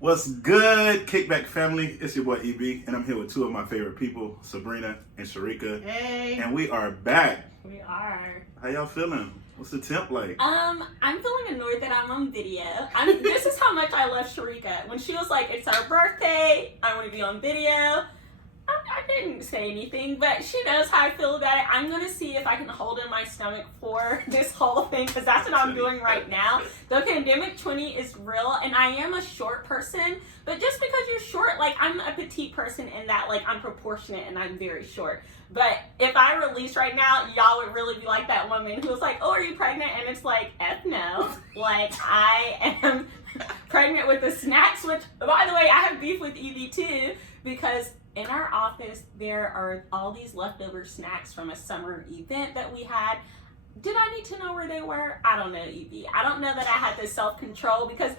What's good, Kickback family? It's your boy EB, and I'm here with two of my favorite people, Sabrina and Sharika. Hey. And we are back. We are. How y'all feeling? What's the temp like? I'm feeling annoyed that I'm on video. This is how much I love Sharika. When she was like, "It's our birthday, I want to be on video," I didn't say anything, but she knows how I feel about it. I'm going to see if I can hold in my stomach for this whole thing, because that's what I'm doing right now. The pandemic 20 is real, and I am a short person, but just because you're short, like, I'm a petite person in that, like, I'm proportionate and I'm very short. But if I release right now, y'all would really be like that woman who was like, "Oh, are you pregnant?" And it's like, F no. Like, I am pregnant with the snacks, which, by the way, I have beef with Evie too, because in our office, there are all these leftover snacks from a summer event that we had. Did I need to know where they were? I don't know, Evie. I don't know that I had the self-control, because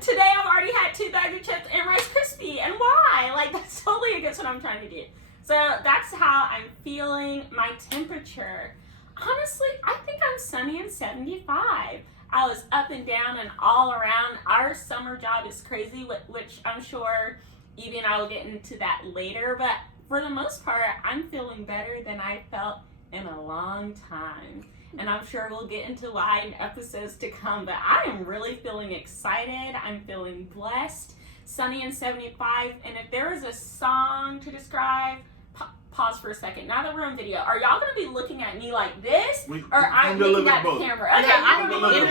today I've already had 2 bags of chips and Rice Krispie. And why? Like, that's totally against what I'm trying to do. So that's how I'm feeling. My temperature, honestly, I think I'm sunny and 75. I was up and down and all around. Our summer job is crazy, which I'm sure Evie and I will get into that later. But for the most part, I'm feeling better than I felt in a long time. And I'm sure we'll get into why in episodes to come. But I am really feeling excited. I'm feeling blessed. Sunny and 75. And if there is a song to describe, pause for a second. Now that we're on video, are y'all going to be looking at me like this? Or I'm looking at the camera? Okay, I'm going to be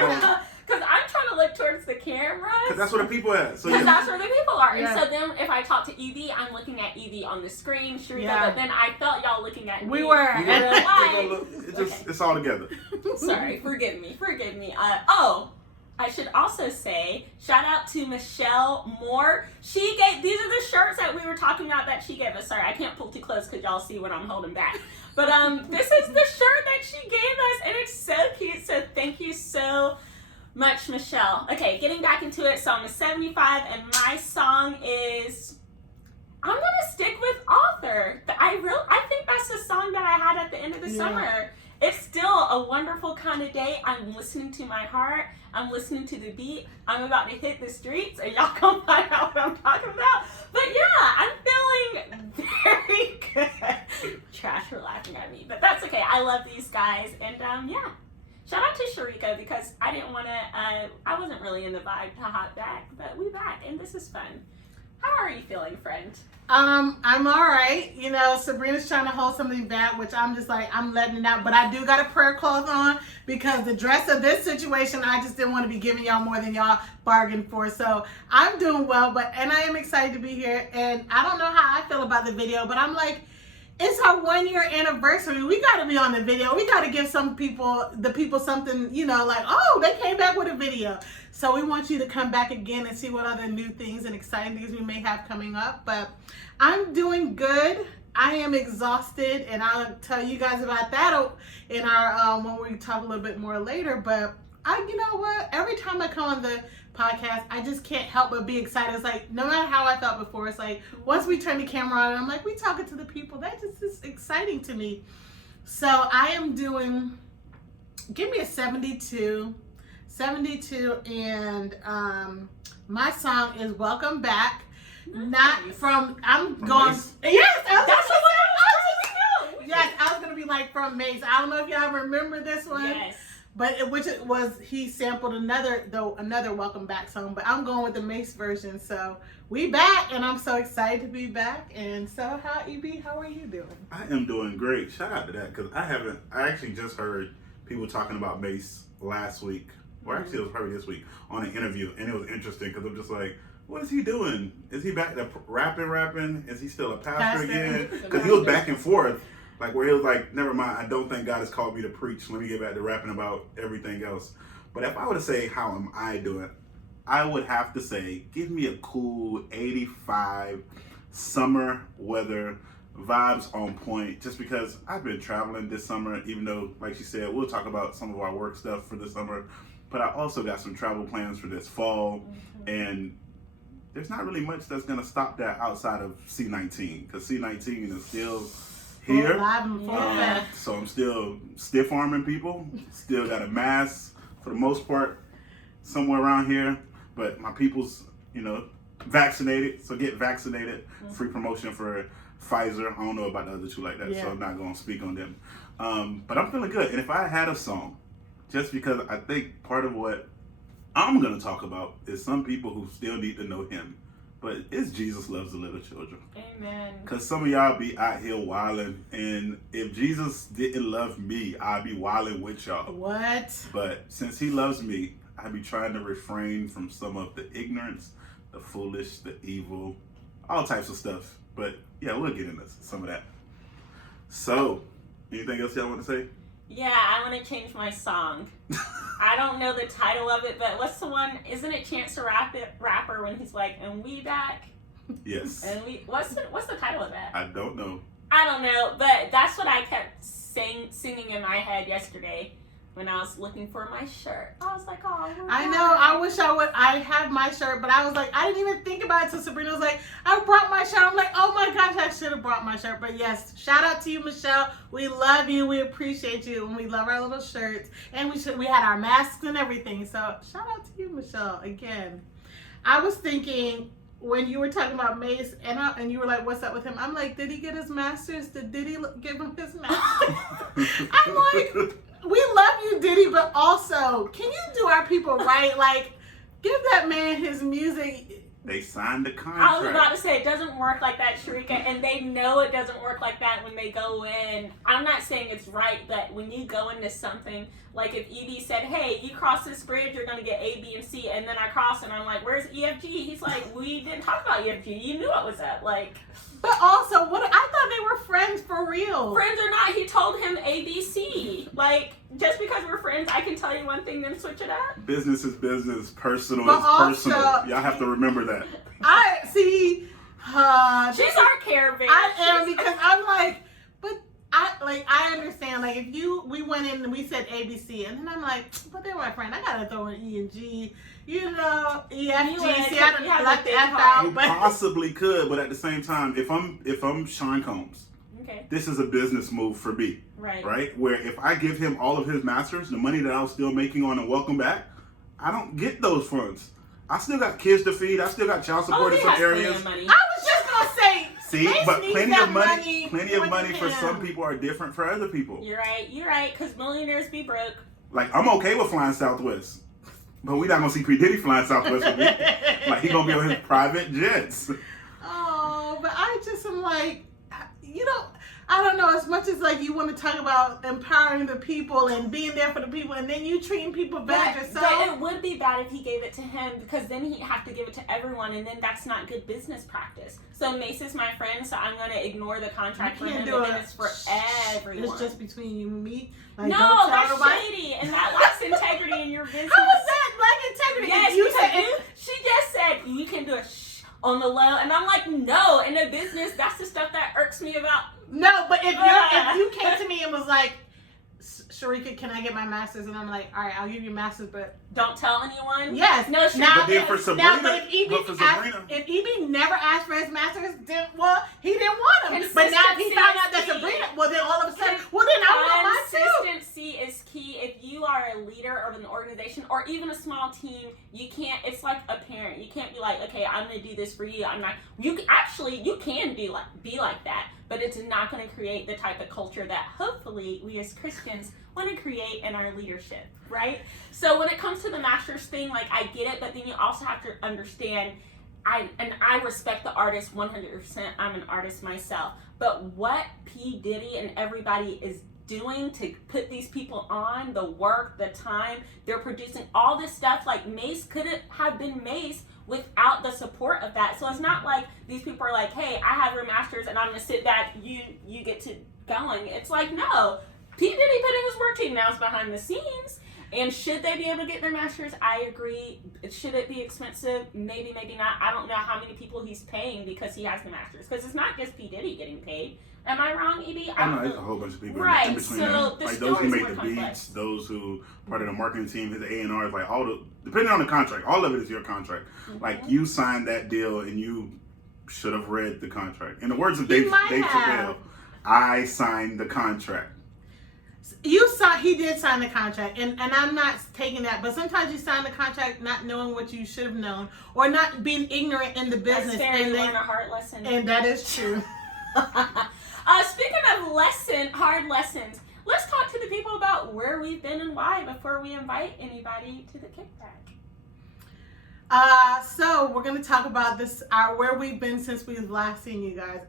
because I'm trying to look towards the camera. Because that's where the people are. So that's where the people are. Yeah. And so then if I talk to Evie, I'm looking at Evie on the screen, Sharika, but then I felt y'all looking at me. We were. It's all together. Sorry, forgive me. I should also say, shout out to Michelle Moore. These are the shirts that we were talking about that she gave us. Sorry, I can't pull too close because y'all see what I'm holding back. But this is the shirt that she gave us, and it's so cute. So thank you so much, Michelle. Okay, getting back into it. Song is 75, and my song is, I'm gonna stick with Author. I think that's the song that I had at the end of the summer. It's still a wonderful kind of day. I'm listening to my heart. I'm listening to the beat. I'm about to hit the streets, and y'all come find out what I'm talking about. But yeah, I'm feeling very good. Trash for laughing at me, but that's okay. I love these guys, and yeah. Shout out to Sharika, because I didn't want to, I wasn't really in the vibe to hop back, but we back, and this is fun. How are you feeling, friend? I'm all right. You know, Sabrina's trying to hold something back, which I'm just like, I'm letting it out. But I do got a prayer cloth on, because the dress of this situation, I just didn't want to be giving y'all more than y'all bargained for. So I'm doing well, and I am excited to be here. And I don't know how I feel about the video, but I'm like, it's our 1-year anniversary. We got to be on the video. We got to give the people something, you know, like, oh, they came back with a video. So we want you to come back again and see what other new things and exciting things we may have coming up. But I'm doing good. I am exhausted, and I'll tell you guys about that in our when we talk a little bit more later. But you know what? Every time I come on the podcast, I just can't help but be excited. It's like, no matter how I felt before, it's like, once we turn the camera on, I'm like, we talking to the people. That just is exciting to me. So I am doing, give me a 72, and my song is Welcome Back. Not from, I'm going, Mace? Yes, that's what I was Yes, I was going to be like from Mace. I don't know if y'all remember this one. Yes. But he sampled another Welcome Back song, but I'm going with the Mace version. So we back, and I'm so excited to be back. And so how are you doing? I am doing great. Shout out to that, because I actually just heard people talking about Mace last week, or actually it was probably this week, on an interview, and it was interesting, because I'm just like, what is he doing? Is he back to rapping? Is he still a pastor again? Because he was back and forth. Like, where he was like, never mind, I don't think God has called me to preach. Let me get back to rapping about everything else. But if I were to say, how am I doing? I would have to say, give me a cool 85 summer weather, vibes on point, just because I've been traveling this summer, even though, like she said, we'll talk about some of our work stuff for this summer. But I also got some travel plans for this fall. And there's not really much that's going to stop that outside of C19, because C19 is still here. So I'm still stiff arming people. Still got a mask for the most part somewhere around here. But my people's, you know, vaccinated. So get vaccinated. Free promotion for Pfizer. I don't know about the other two like that, so I'm not going to speak on them. But I'm feeling good. And if I had a song, just because I think part of what I'm going to talk about is some people who still need to know him. But it's Jesus Loves the Little Children. Amen. Because some of y'all be out here wilding. And if Jesus didn't love me, I'd be wilding with y'all. What? But since he loves me, I be trying to refrain from some of the ignorance, the foolish, the evil, all types of stuff. But yeah, we'll get into some of that. So, anything else y'all want to say? Yeah, I want to change my song. I don't know the title of it, but what's the one? Isn't it Chance the Rapper when he's like, "And we back"? Yes. And we what's the title of that? I don't know. I don't know, but that's what I kept singing in my head yesterday when I was looking for my shirt. I was like, oh, I know. I wish I had my shirt, but I was like, I didn't even think about it until Sabrina was like, I brought my shirt. I'm like, oh my gosh, I should have brought my shirt. But yes, shout out to you, Michelle. We love you. We appreciate you. And we love our little shirts. And we had our masks and everything. So shout out to you, Michelle, again. I was thinking when you were talking about Mace and you were like, what's up with him? I'm like, did he get his master's? Did Diddy give him his master's? I'm like, we love you, Diddy, but also, can you do our people right? Like, give that man his music. They signed the contract. I was about to say, it doesn't work like that, Sharika, and they know it doesn't work like that when they go in. I'm not saying it's right, but when you go into something, like if EB said, hey, you cross this bridge, you're going to get A, B, and C, and then I cross, and I'm like, where's EFG? He's like, we didn't talk about EFG. You knew what was up. Like... But also, I thought they were friends for real. Friends or not, he told him ABC. Like, just because we're friends, I can tell you one thing, then switch it up. Business is business. Personal But is also, personal. Y'all have to remember that. I see. She's our care bear. I am, because I'm like, but I understand. Like, if we went in and we said ABC, and then I'm like, but they're my friend. I gotta throw in E and G. You know, EFG. See, I don't like the F out, You but possibly could, but at the same time, if I'm Sean Combs, okay, this is a business move for me. Right? Where if I give him all of his masters, the money that I was still making on a Welcome Back, I don't get those funds. I still got kids to feed. I still got child support in some areas. Money. I was just gonna say, see, Mace but needs plenty that of money for him. some people are different for other people. You're right, because millionaires be broke. Like, I'm okay with flying Southwest, but we not gonna see P. Diddy flying Southwest with me. Like, he gonna be on his private jets. Oh, but I just am like, I don't know, as much as like you want to talk about empowering the people and being there for the people, and then you treating people bad yourself. But it would be bad if he gave it to him, because then he'd have to give it to everyone, and then that's not good business practice. So Mace is my friend, so I'm going to ignore the contract for him, and then it's for everyone. It's just between you and me. Like, no, that's shady, and that lacks integrity in your business. How is that lack integrity? Yes, she just said you can do a on the low, and I'm like, no, in a business, that's the stuff that irks me about. No, but if you came to me and was like, Sharika, can I get my master's? And I'm like, all right, I'll give you master's, but don't tell anyone. Yes. No. But then for Sabrina, if EB never asked for his master's, then he didn't want him. But now if he found out that Sabrina, well then all of a sudden, well then I want mine too. Consistency is key. If you are a leader of an organization or even a small team, you can't. It's like a parent. You can't be like, okay, I'm going to do this for you. I'm not. You can be like that. But it's not going to create the type of culture that hopefully we as Christians want to create in our leadership, right? So when it comes to the master's thing, like, I get it, but then you also have to understand, I respect the artist 100%. I'm an artist myself. But what P. Diddy and everybody is doing to put these people on, the work, the time, they're producing all this stuff, like Mace couldn't have been Mace without the support of that. So it's not like these people are like, hey, I have your masters and I'm gonna sit back, you get to going. It's like, no, P. Diddy put in his work team, now it's behind the scenes. And should they be able to get their masters? I agree. Should it be expensive? Maybe, maybe not. I don't know how many people he's paying because he has the masters. Because it's not just P. Diddy getting paid. Am I wrong, EB? I know, there's a whole bunch of people right. in between So like those who make the beats, those who part of the marketing team, his A&R, like depending on the contract, all of it is your contract. Mm-hmm. Like, you signed that deal and you should have read the contract. In the words of Dave Chappelle, I signed the contract. He did sign the contract, and I'm not taking that, but sometimes you sign the contract not knowing what you should have known, or not being ignorant in the business. That's fair. You learn a hard lesson. And that is true. Speaking of hard lessons, let's talk to the people about where we've been and why before we invite anybody to the kickback. So we're going to talk about this, where we've been since we've last seen you guys.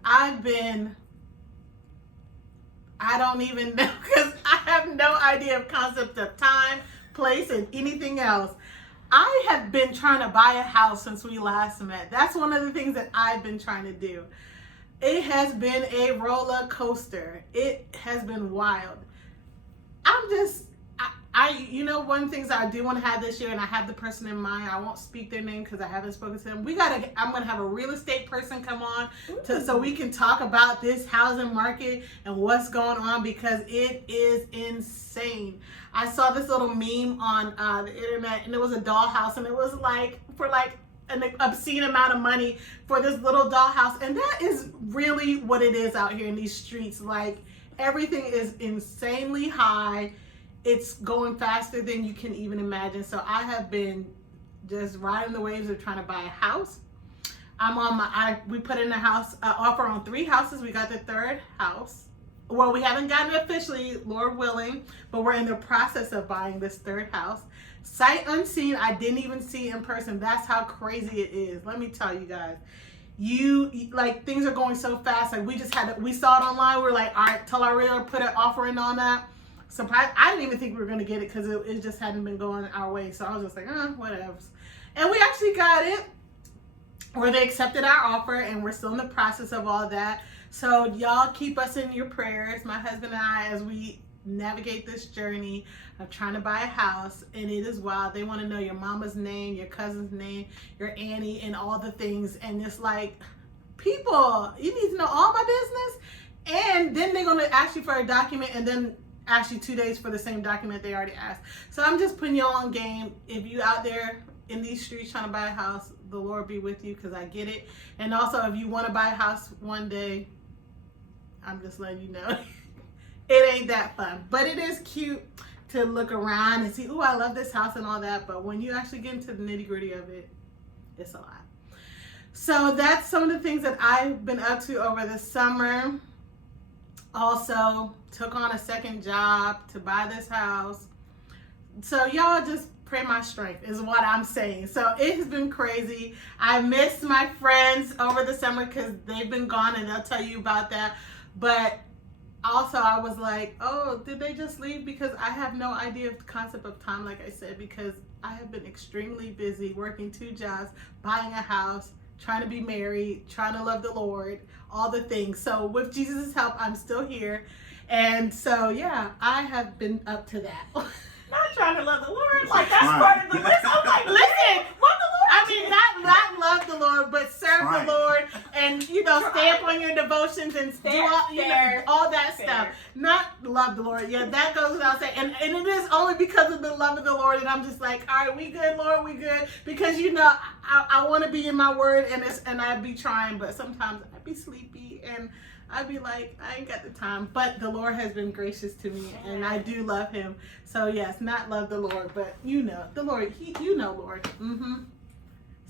I don't even know, because I have no idea of concept of time, place, and anything else. I have been trying to buy a house since we last met. That's one of the things that I've been trying to do. It has been a roller coaster. It has been wild. One of the things I do want to have this year, and I have the person in mind. I won't speak their name because I haven't spoken to them. I'm going to have a real estate person come on so we can talk about this housing market and what's going on, because it is insane. I saw this little meme on the internet, and it was a dollhouse, and it was for an obscene amount of money for this little dollhouse. And that is really what it is out here in these streets. Like, everything is insanely high. It's going faster than you can even imagine. So I have been just riding the waves of trying to buy a house. We put in a house offer on 3 houses. We got the 3rd house. Well, we haven't gotten it officially, Lord willing, but we're in the process of buying this 3rd house. Sight unseen. I didn't even see in person. That's how crazy it is. Let me tell you guys. Things are going so fast. Like, we saw it online. We're like, all right, tell our realtor, put an offer in on that. Surprised. I didn't even think we were going to get it because it just hadn't been going our way. So I was just like, whatever. And we actually got it, where they accepted our offer, and we're still in the process of all that. So y'all keep us in your prayers, my husband and I, as we navigate this journey of trying to buy a house. And it is wild. They want to know your mama's name, your cousin's name, your auntie, and all the things. And it's like, people, you need to know all my business. And then they're going to ask you for a document, and then ask you 2 days for the same document they already asked. So I'm just putting y'all on game. If you out there in these streets trying to buy a house, the Lord be with you, because I get it. And also, if you want to buy a house one day, I'm just letting you know, it ain't that fun. But it is cute to look around and see, I love this house and all that. But when you actually get into the nitty gritty of it, it's a lot. So that's some of the things that I've been up to over the summer. Also took on a 2nd job to buy this house. So y'all just pray my strength is what I'm saying. So it has been crazy. I missed my friends over the summer because they've been gone, and they'll tell you about that. But also I was like, did they just leave? Because I have no idea of the concept of time, like I said, because I have been extremely busy working 2 jobs, buying a house, trying to be married, trying to love the Lord, all the things. So with Jesus' help, I'm still here. And so, yeah, I have been up to that. Not trying to love the Lord. Like, that's part of the list. I'm like, listen, love the Lord. I mean, not love the Lord, but serve the Lord, and stay up on your devotions and do all that stuff. Not love the Lord. Yeah, that goes without saying. And it is only because of the love of the Lord that I'm just like, all right, we good, Lord, we good. Because I want to be in my word, and I'd be trying, but sometimes I'd be sleepy and I'd be like, I ain't got the time. But the Lord has been gracious to me, and I do love him. So yes, not love the Lord, but the Lord, Lord. Mm-hmm.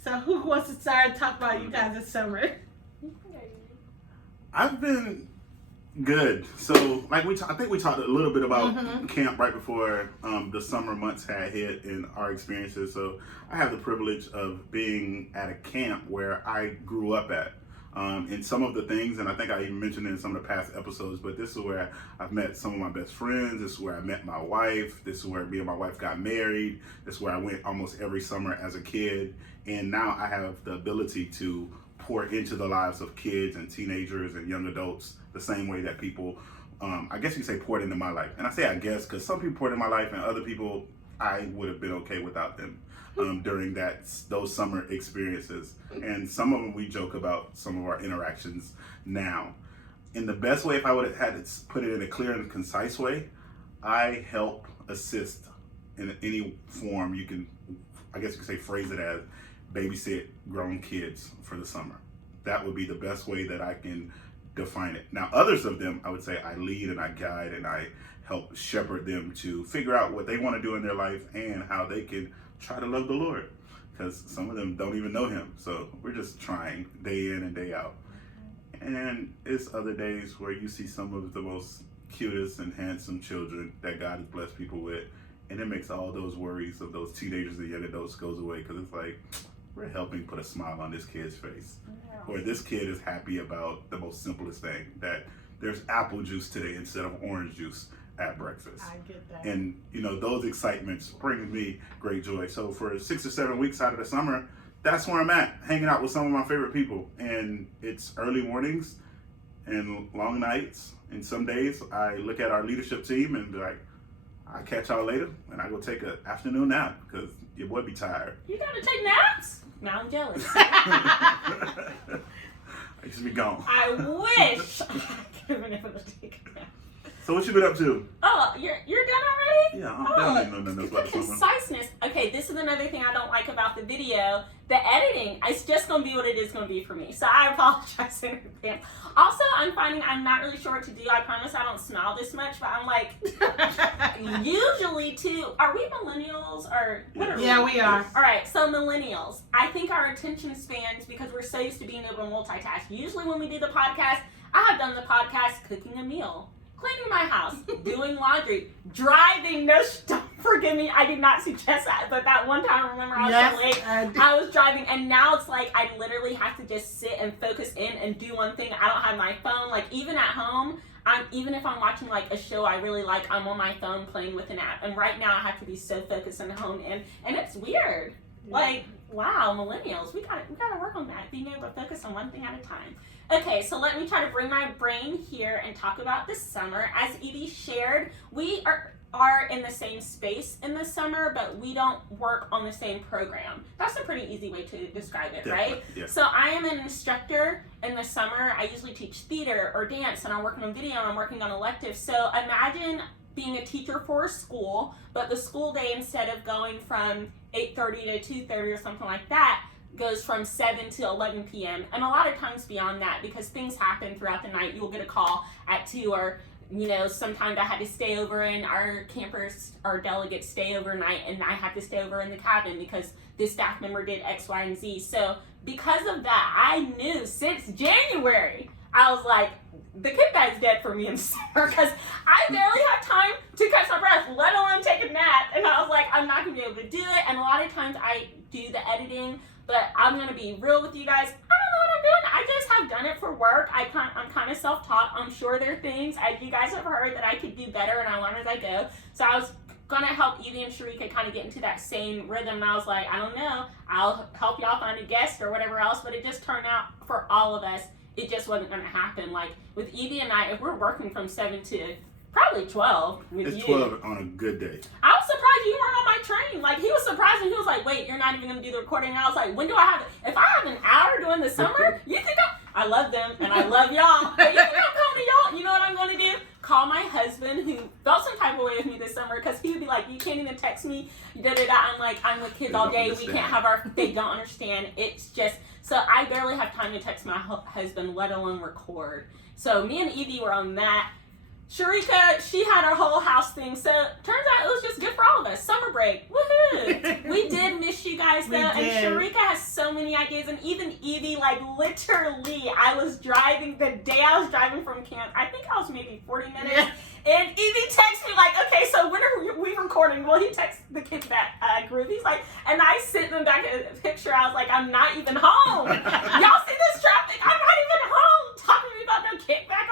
So who wants to start to talk about you guys this summer? I've been good. So I think we talked a little bit about camp right before the summer months had hit and our experiences. So I have the privilege of being at a camp where I grew up at. And some of the things, and I think I even mentioned it in some of the past episodes, but this is where I've met some of my best friends. This is where I met my wife. This is where me and my wife got married. This is where I went almost every summer as a kid. And now I have the ability to pour into the lives of kids and teenagers and young adults the same way that people, I guess you could say, poured into my life. And I say I guess because some people poured in my life, and other people, I would have been okay without them. During those summer experiences. And some of them we joke about some of our interactions now. In the best way, if I would have had to put it in a clear and concise way, I help assist in any form you can, I guess you could say, phrase it as, babysit grown kids for the summer. That would be the best way that I can define it. Now, others of them, I would say I lead and I guide and I help shepherd them to figure out what they want to do in their life and how they can try to love the Lord. Because some of them don't even know him. So we're just trying day in and day out. And it's other days where you see some of the most cutest and handsome children that God has blessed people with. And it makes all those worries of those teenagers and young adults goes away. Because it's like, we're helping put a smile on this kid's face. Yeah. Or this kid is happy about the most simplest thing. That there's apple juice today instead of orange juice at breakfast. I get that. And those excitements bring me great joy. So for 6 or 7 weeks out of the summer, that's where I'm at, hanging out with some of my favorite people. And it's early mornings and long nights. And some days I look at our leadership team and be like, I'll catch y'all later. And I go take an afternoon nap because your boy be tired. You gotta take naps? Now I'm jealous. I just be gone. I wish I could have been able to take a nap. So what you been up to? Oh, you're done already? Yeah, I'm done. No, The about the summer. conciseness. Okay, this is another thing I don't like about the video. The editing, it's just going to be what it is going to be for me. So I apologize in advance. Also, I'm finding I'm not really sure what to do. I promise I don't smile this much, but I'm like, usually too, are we millennials or what are we? Yeah, we are. All right, so millennials, I think our attention spans, because we're so used to being able to multitask. Usually when we do the podcast, I have done the podcast cooking a meal, cleaning my house, doing laundry, driving. No, don't forgive me. I did not suggest that, but that one time, remember, I was so late. I was driving, and now it's like I literally have to just sit and focus in and do one thing. I don't have my phone. Like, even at home, even if I'm watching like a show I really like, I'm on my phone playing with an app. And right now, I have to be so focused and honed in, and it's weird. Like, wow, millennials, we gotta work on that, being able to focus on one thing at a time. Okay, so let me try to bring my brain here and talk about the summer. As Evie shared, we are in the same space in the summer, but we don't work on the same program. That's a pretty easy way to describe it, right? Yeah. So I am an instructor in the summer. I usually teach theater or dance, and I'm working on video, and I'm working on electives. So imagine being a teacher for a school, but the school day, instead of going from 8:30 to 2:30 or something like that, goes from 7 to 11 p.m. and a lot of times beyond that, because things happen throughout the night. You'll get a call at 2, or sometimes I had to stay over, and our campers, our delegates stay overnight, and I had to stay over in the cabin because this staff member did X, Y, and Z. So because of that, I knew since January, I was like, the kickback's dead for me in the summer, because I barely have time to catch my breath, let alone take a nap. And I was like, I'm not gonna be able to do it. And a lot of times I do the editing, but I'm gonna be real with you guys. I don't know what I'm doing. I just have done it for work. I'm kind of self-taught. I'm sure there are things, as you guys have heard, that I could do better, and I learn as I go. So I was gonna help Evie and Sharika kind of get into that same rhythm, and I was like, I don't know, I'll help y'all find a guest or whatever else. But it just turned out for all of us, it just wasn't gonna happen. Like with Evie and I, if we're working from 7 to probably 12 with it's you. 12 on a good day. I was surprised you weren't on my train. Like, he was surprised, and he was like, wait, you're not even going to do the recording? And I was like, when do I have it? If I have an hour during the summer, you think I love them, and I love y'all, but you think I'm coming to y'all? You know what I'm going to do? Call my husband, who felt some type of way with me this summer, because he would be like, you can't even text me, da-da-da. I'm like, I'm with kids all day. We can't have they don't understand. It's just, so I barely have time to text my husband, let alone record. So me and Evie were on that. Sharika, she had her whole house thing, so turns out it was just good for all of us. Summer break, woohoo! We did miss you guys though, and Sharika has so many ideas, and even Evie, like literally, I was driving the day I was driving from camp. I think I was maybe 40 minutes, and Evie texts me like, "Okay, so when are we recording?" Well, he texts the kickback group. He's like, and I sent them back a picture. I was like, "I'm not even home. Y'all see this traffic? I'm not even home." Talking to me about no kickback.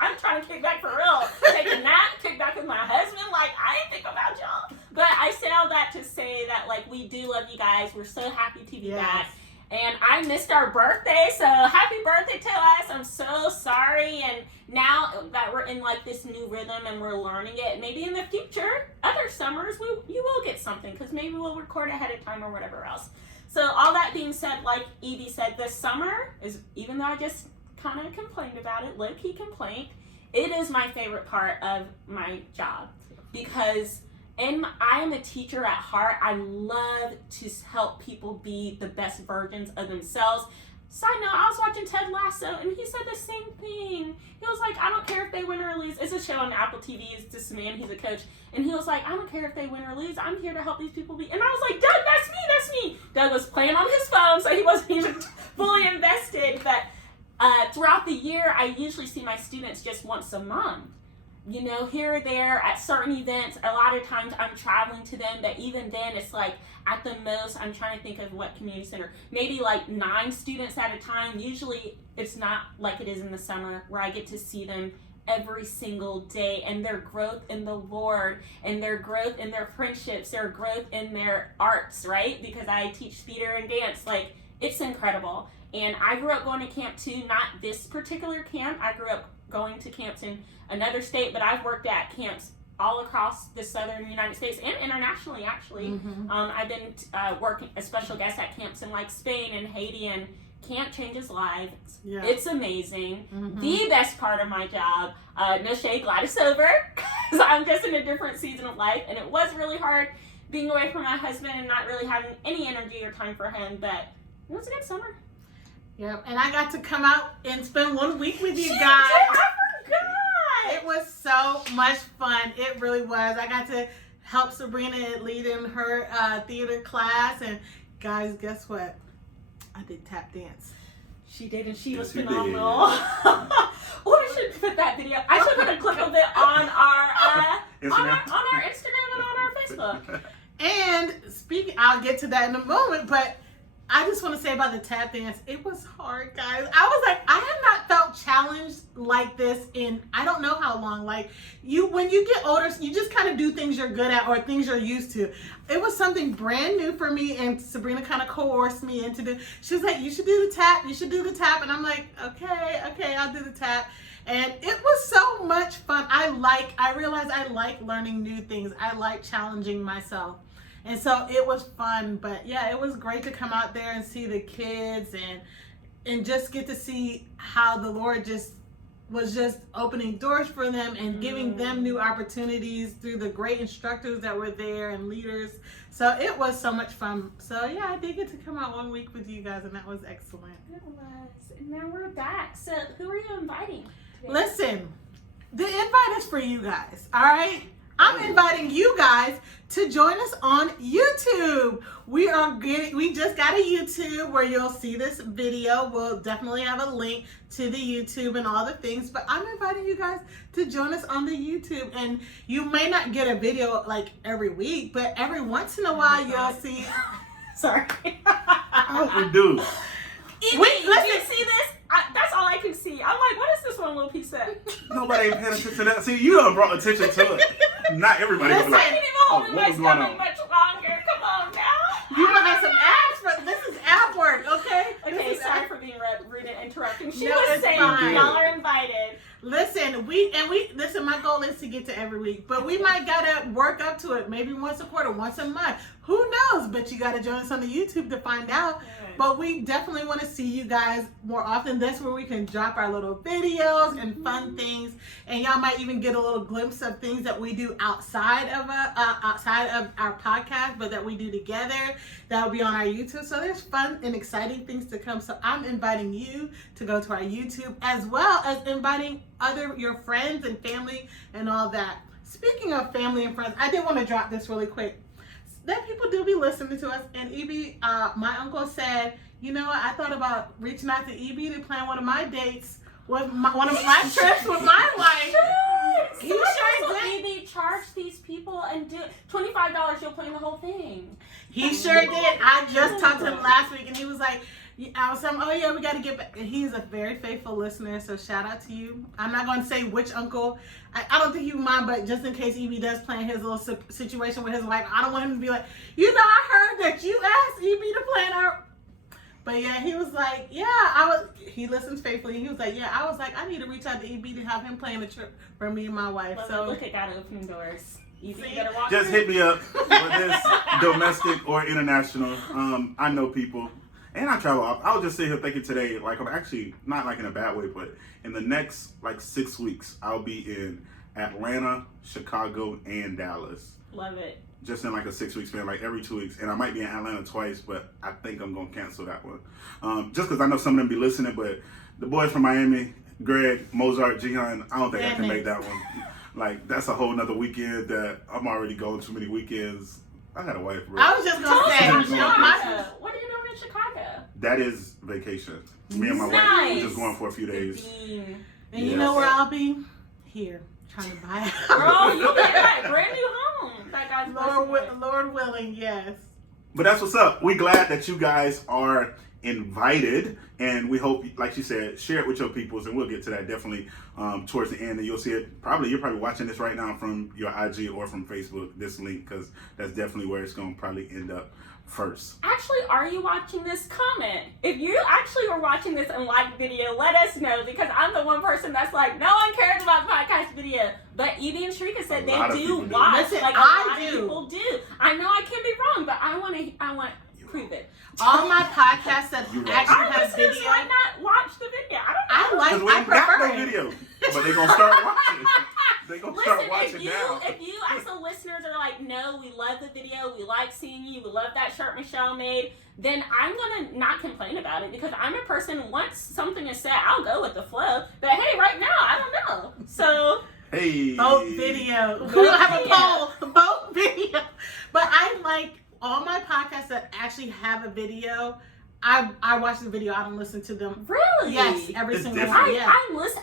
I'm trying to kick back for real. Take a nap, kick back with my husband. Like, I didn't think about y'all. But I say all that to say that, like, we do love you guys. We're so happy to be back. And I missed our birthday, so happy birthday to us. I'm so sorry. And now that we're in, like, this new rhythm and we're learning it, maybe in the future, other summers, you will get something, because maybe we'll record ahead of time or whatever else. So all that being said, like Evie said, this summer is, even though I just kind of complained about it, low-key complaint, it is my favorite part of my job, because I am a teacher at heart. I love to help people be the best versions of themselves. Side note, I was watching Ted Lasso, and he said the same thing. He was like, I don't care if they win or lose. It's a show on Apple TV. It's this man, he's a coach. And he was like, I don't care if they win or lose. I'm here to help these people be. And I was like, Doug, that's me. Doug was playing on his phone, so he wasn't even fully invested. But throughout the year, I usually see my students just once a month. You know, here or there at certain events. A lot of times I'm traveling to them, but even then it's like at the most, I'm trying to think of what community center, maybe like 9 students at a time. Usually it's not like it is in the summer where I get to see them every single day, and their growth in the Lord, and their growth in their friendships, their growth in their arts, right? Because I teach theater and dance. Like, it's incredible. And I grew up going to camp too, not this particular camp. I grew up going to camps in another state, but I've worked at camps all across the southern United States and internationally, actually. I've been working a special guest at camps in like Spain and Haiti, and camp changes lives. Yeah. It's amazing. The best part of my job, no shade, glad it's over, because I'm just in a different season of life, and it was really hard being away from my husband and not really having any energy or time for him, but it was a good summer. Yep, and I got to come out and spend 1 week with you guys. I forgot. It was so much fun. It really was. I got to help Sabrina lead in her theater class, and guys, guess what? I did tap dance. She did, and she was phenomenal. Oh, I should put that video. I should put a clip of it on our Instagram and on our Facebook. And speaking, I'll get to that in a moment, but I just want to say about the tap dance, it was hard, guys. I was like, I have not felt challenged like this in I don't know how long. Like, when you get older, you just kind of do things you're good at or things you're used to. It was something brand new for me, and Sabrina kind of coerced me into it. She was like, you should do the tap, and I'm like, okay, I'll do the tap. And it was so much fun. I realized I like learning new things. I like challenging myself. And so it was fun, but yeah, it was great to come out there and see the kids and just get to see how the Lord was just opening doors for them and giving them new opportunities through the great instructors that were there and leaders. So it was so much fun. So yeah, I did get to come out 1 week with you guys, and that was excellent. It was. And now we're back. So who are you inviting today? Listen, the invite is for you guys, all right? I'm inviting you guys to join us on YouTube. We just got a YouTube where you'll see this video. We'll definitely have a link to the YouTube and all the things, but I'm inviting you guys to join us on the YouTube. And you may not get a video like every week, but every once in a while you'll see. Sorry. We do. Let's see this. That's all I can see. I'm like, what is this one little piece of? Nobody ain't paying attention to that. See, you done brought attention to it. Not everybody. I can't Like, even hold my stomach much longer. Come on now. You don't have some ads for this is ad work, okay? Okay, sorry for being rude and interrupting. She No, was it's saying fine. y'all are invited. Listen, listen, my goal is to get to every week, but we might gotta work up to it, maybe once a quarter, once a month. Who knows? But you gotta join us on the YouTube to find out. But we definitely want to see you guys more often. That's where we can drop our little videos and fun things, and y'all might even get a little glimpse of things that we do outside of our podcast, but that we do together. That'll be on our YouTube. So there's fun and exciting things to come. So I'm inviting you to go to our YouTube, as well as inviting your friends and family and all that. Speaking of family and friends, I did want to drop this really quick. That people do be listening to us, and EB, my uncle said, you know what, I thought about reaching out to EB to plan one of my dates with one of my trips with my wife. He sure did. EB charge these people and do $25. You'll plan the whole thing. He sure did. I just talked to him last week, and he was like, I was saying, oh yeah, we got to get back. And he's a very faithful listener, so shout out to you. I'm not going to say which uncle. I don't think he would mind, but just in case EB does plan his little situation with his wife, I don't want him to be like, you know, I heard that you asked EB to plan our. But yeah, he was like, yeah, he listens faithfully. He was like, yeah, I was like, I need to reach out to EB to have him plan a trip for me and my wife. Well, so look at God opening doors. You better walk just hit me up for this domestic or international. I know people. And I travel. I was just sitting here thinking today, like, I'm actually not like in a bad way, but in the next like 6 weeks, I'll be in Atlanta, Chicago, and Dallas. Love it. Just in like a 6 week span, like every 2 weeks. And I might be in Atlanta twice, but I think I'm going to cancel that one. Just because I know some of them be listening, but the boys from Miami, Greg, Mozart, Jihan. I don't think I Yeah, can thanks. make that one. Like, that's a whole nother weekend that I'm already going too many weekends. I got a wife, bro. I was just Tell gonna us say, about you know, Chicago. What are you doing in Chicago? That is vacation. Me and my wife, Nice. we're just going for a few days. Bean. and you Yes. know where I'll be? Here, trying to buy a house. Girl, you'll get that brand new home. That guy's Lord willing, yes. But that's what's up. We're glad that you guys are invited, and we hope, like you said, share it with your peoples, and we'll get to that definitely towards the end, and you'll see it. You're probably watching this right now from your IG or from Facebook, this link, because that's definitely where it's going to probably end up first. Actually, are you watching this? Comment. If you actually were watching this and liked the video, let us know, because I'm the one person that's like, no one cares about podcast video. But Evie and Sharika said A they lot of do people do. watch. Listen, like, a I lot do. of people do. I know I can be wrong, but I want to prove it. All my podcasts that You right. actually Our have listeners video, might not watch the video. I don't know. Because we I ain't got prefer no it. video, but they're going to start watching. They're going to start Listen, watching now. if you as the listeners are like, no, we love the video, we like seeing you, we love that shirt Michelle made, then I'm gonna not complain about it, because I'm a person, once something is said, I'll go with the flow. But hey, right now, I don't know. So Hey. vote video. We don't have a poll. Vote video. But I like all my podcasts that actually have a video. I watch the video. I don't listen to them. really, Yes, every It's single different. one. Yeah.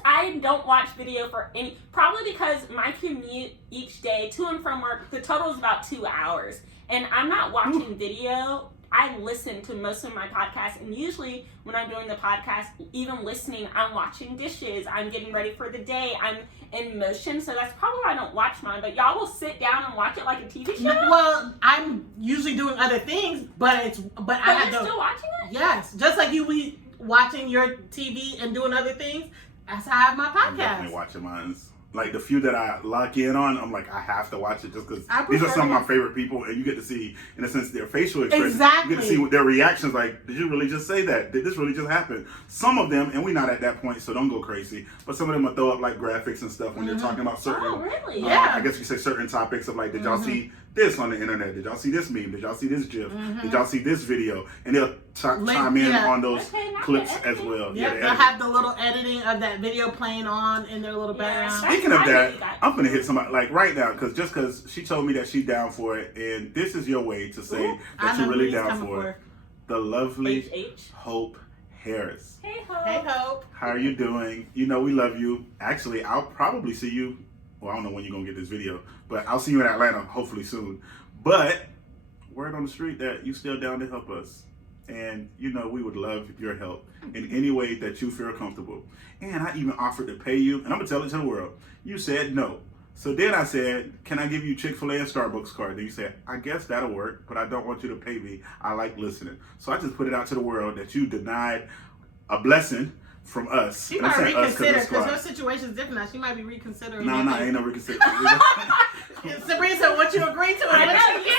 I don't watch video for any, probably because my commute each day to and from work, the total is about 2 hours, and I'm not watching video. I listen to most of my podcasts, and usually when I'm doing the podcast, even listening, I'm washing dishes, I'm getting ready for the day, I'm in motion, so that's probably why I don't watch mine. But y'all will sit down and watch it like a TV show? Well, I'm usually doing other things, but I But have you're to. still watching it? Yes, just like you be watching your TV and doing other things. That's how I have my I'm definitely podcast. watching mine. Like, the few that I lock in on, I'm like, I have to watch it just because I these are prefer some of my it. favorite people, and you get to see, in a sense, their facial expressions. Exactly. You get to see what their reactions like. Did you really just say that? Did this really just happen? Some of them, and we're not at that point, so don't go crazy, but some of them will throw up like graphics and stuff when they're talking about certain, Oh, really? Yeah. I guess you say certain topics of like, did y'all see this on the internet? Did y'all see this meme? Did y'all see this GIF? Did y'all see this video? And they'll chime in yeah. on those Okay, not clips the as editing. well. Yep, the they'll editing. have the little editing of that video playing on in their little Yeah. background. Speaking of I that, really got- I'm gonna hit somebody like right now because she told me that she's down for it, and this is your way to say Ooh, I that know you're who really he's down coming for it. The lovely HH. Hope Harris. Hey, ho. Hey, Hope. How are you doing? You know we love you. Actually, I'll probably see you. Well, I don't know when you're gonna get this video, but I'll see you in Atlanta hopefully soon. But word on the street that you still down to help us. And you know we would love your help in any way that you feel comfortable. And I even offered to pay you, and I'm gonna tell it to the world. You said no. So then I said, can I give you Chick-fil-A and Starbucks card? Then you said, I guess that'll work, but I don't want you to pay me. I like listening. So I just put it out to the world that you denied a blessing from us. She And I'm might saying us 'cause reconsider it's because her squad. situation is different now. She might be reconsidering. No, that ain't thing. no reconsider. Sabrina said, what you agreed to? I and what know, you you get.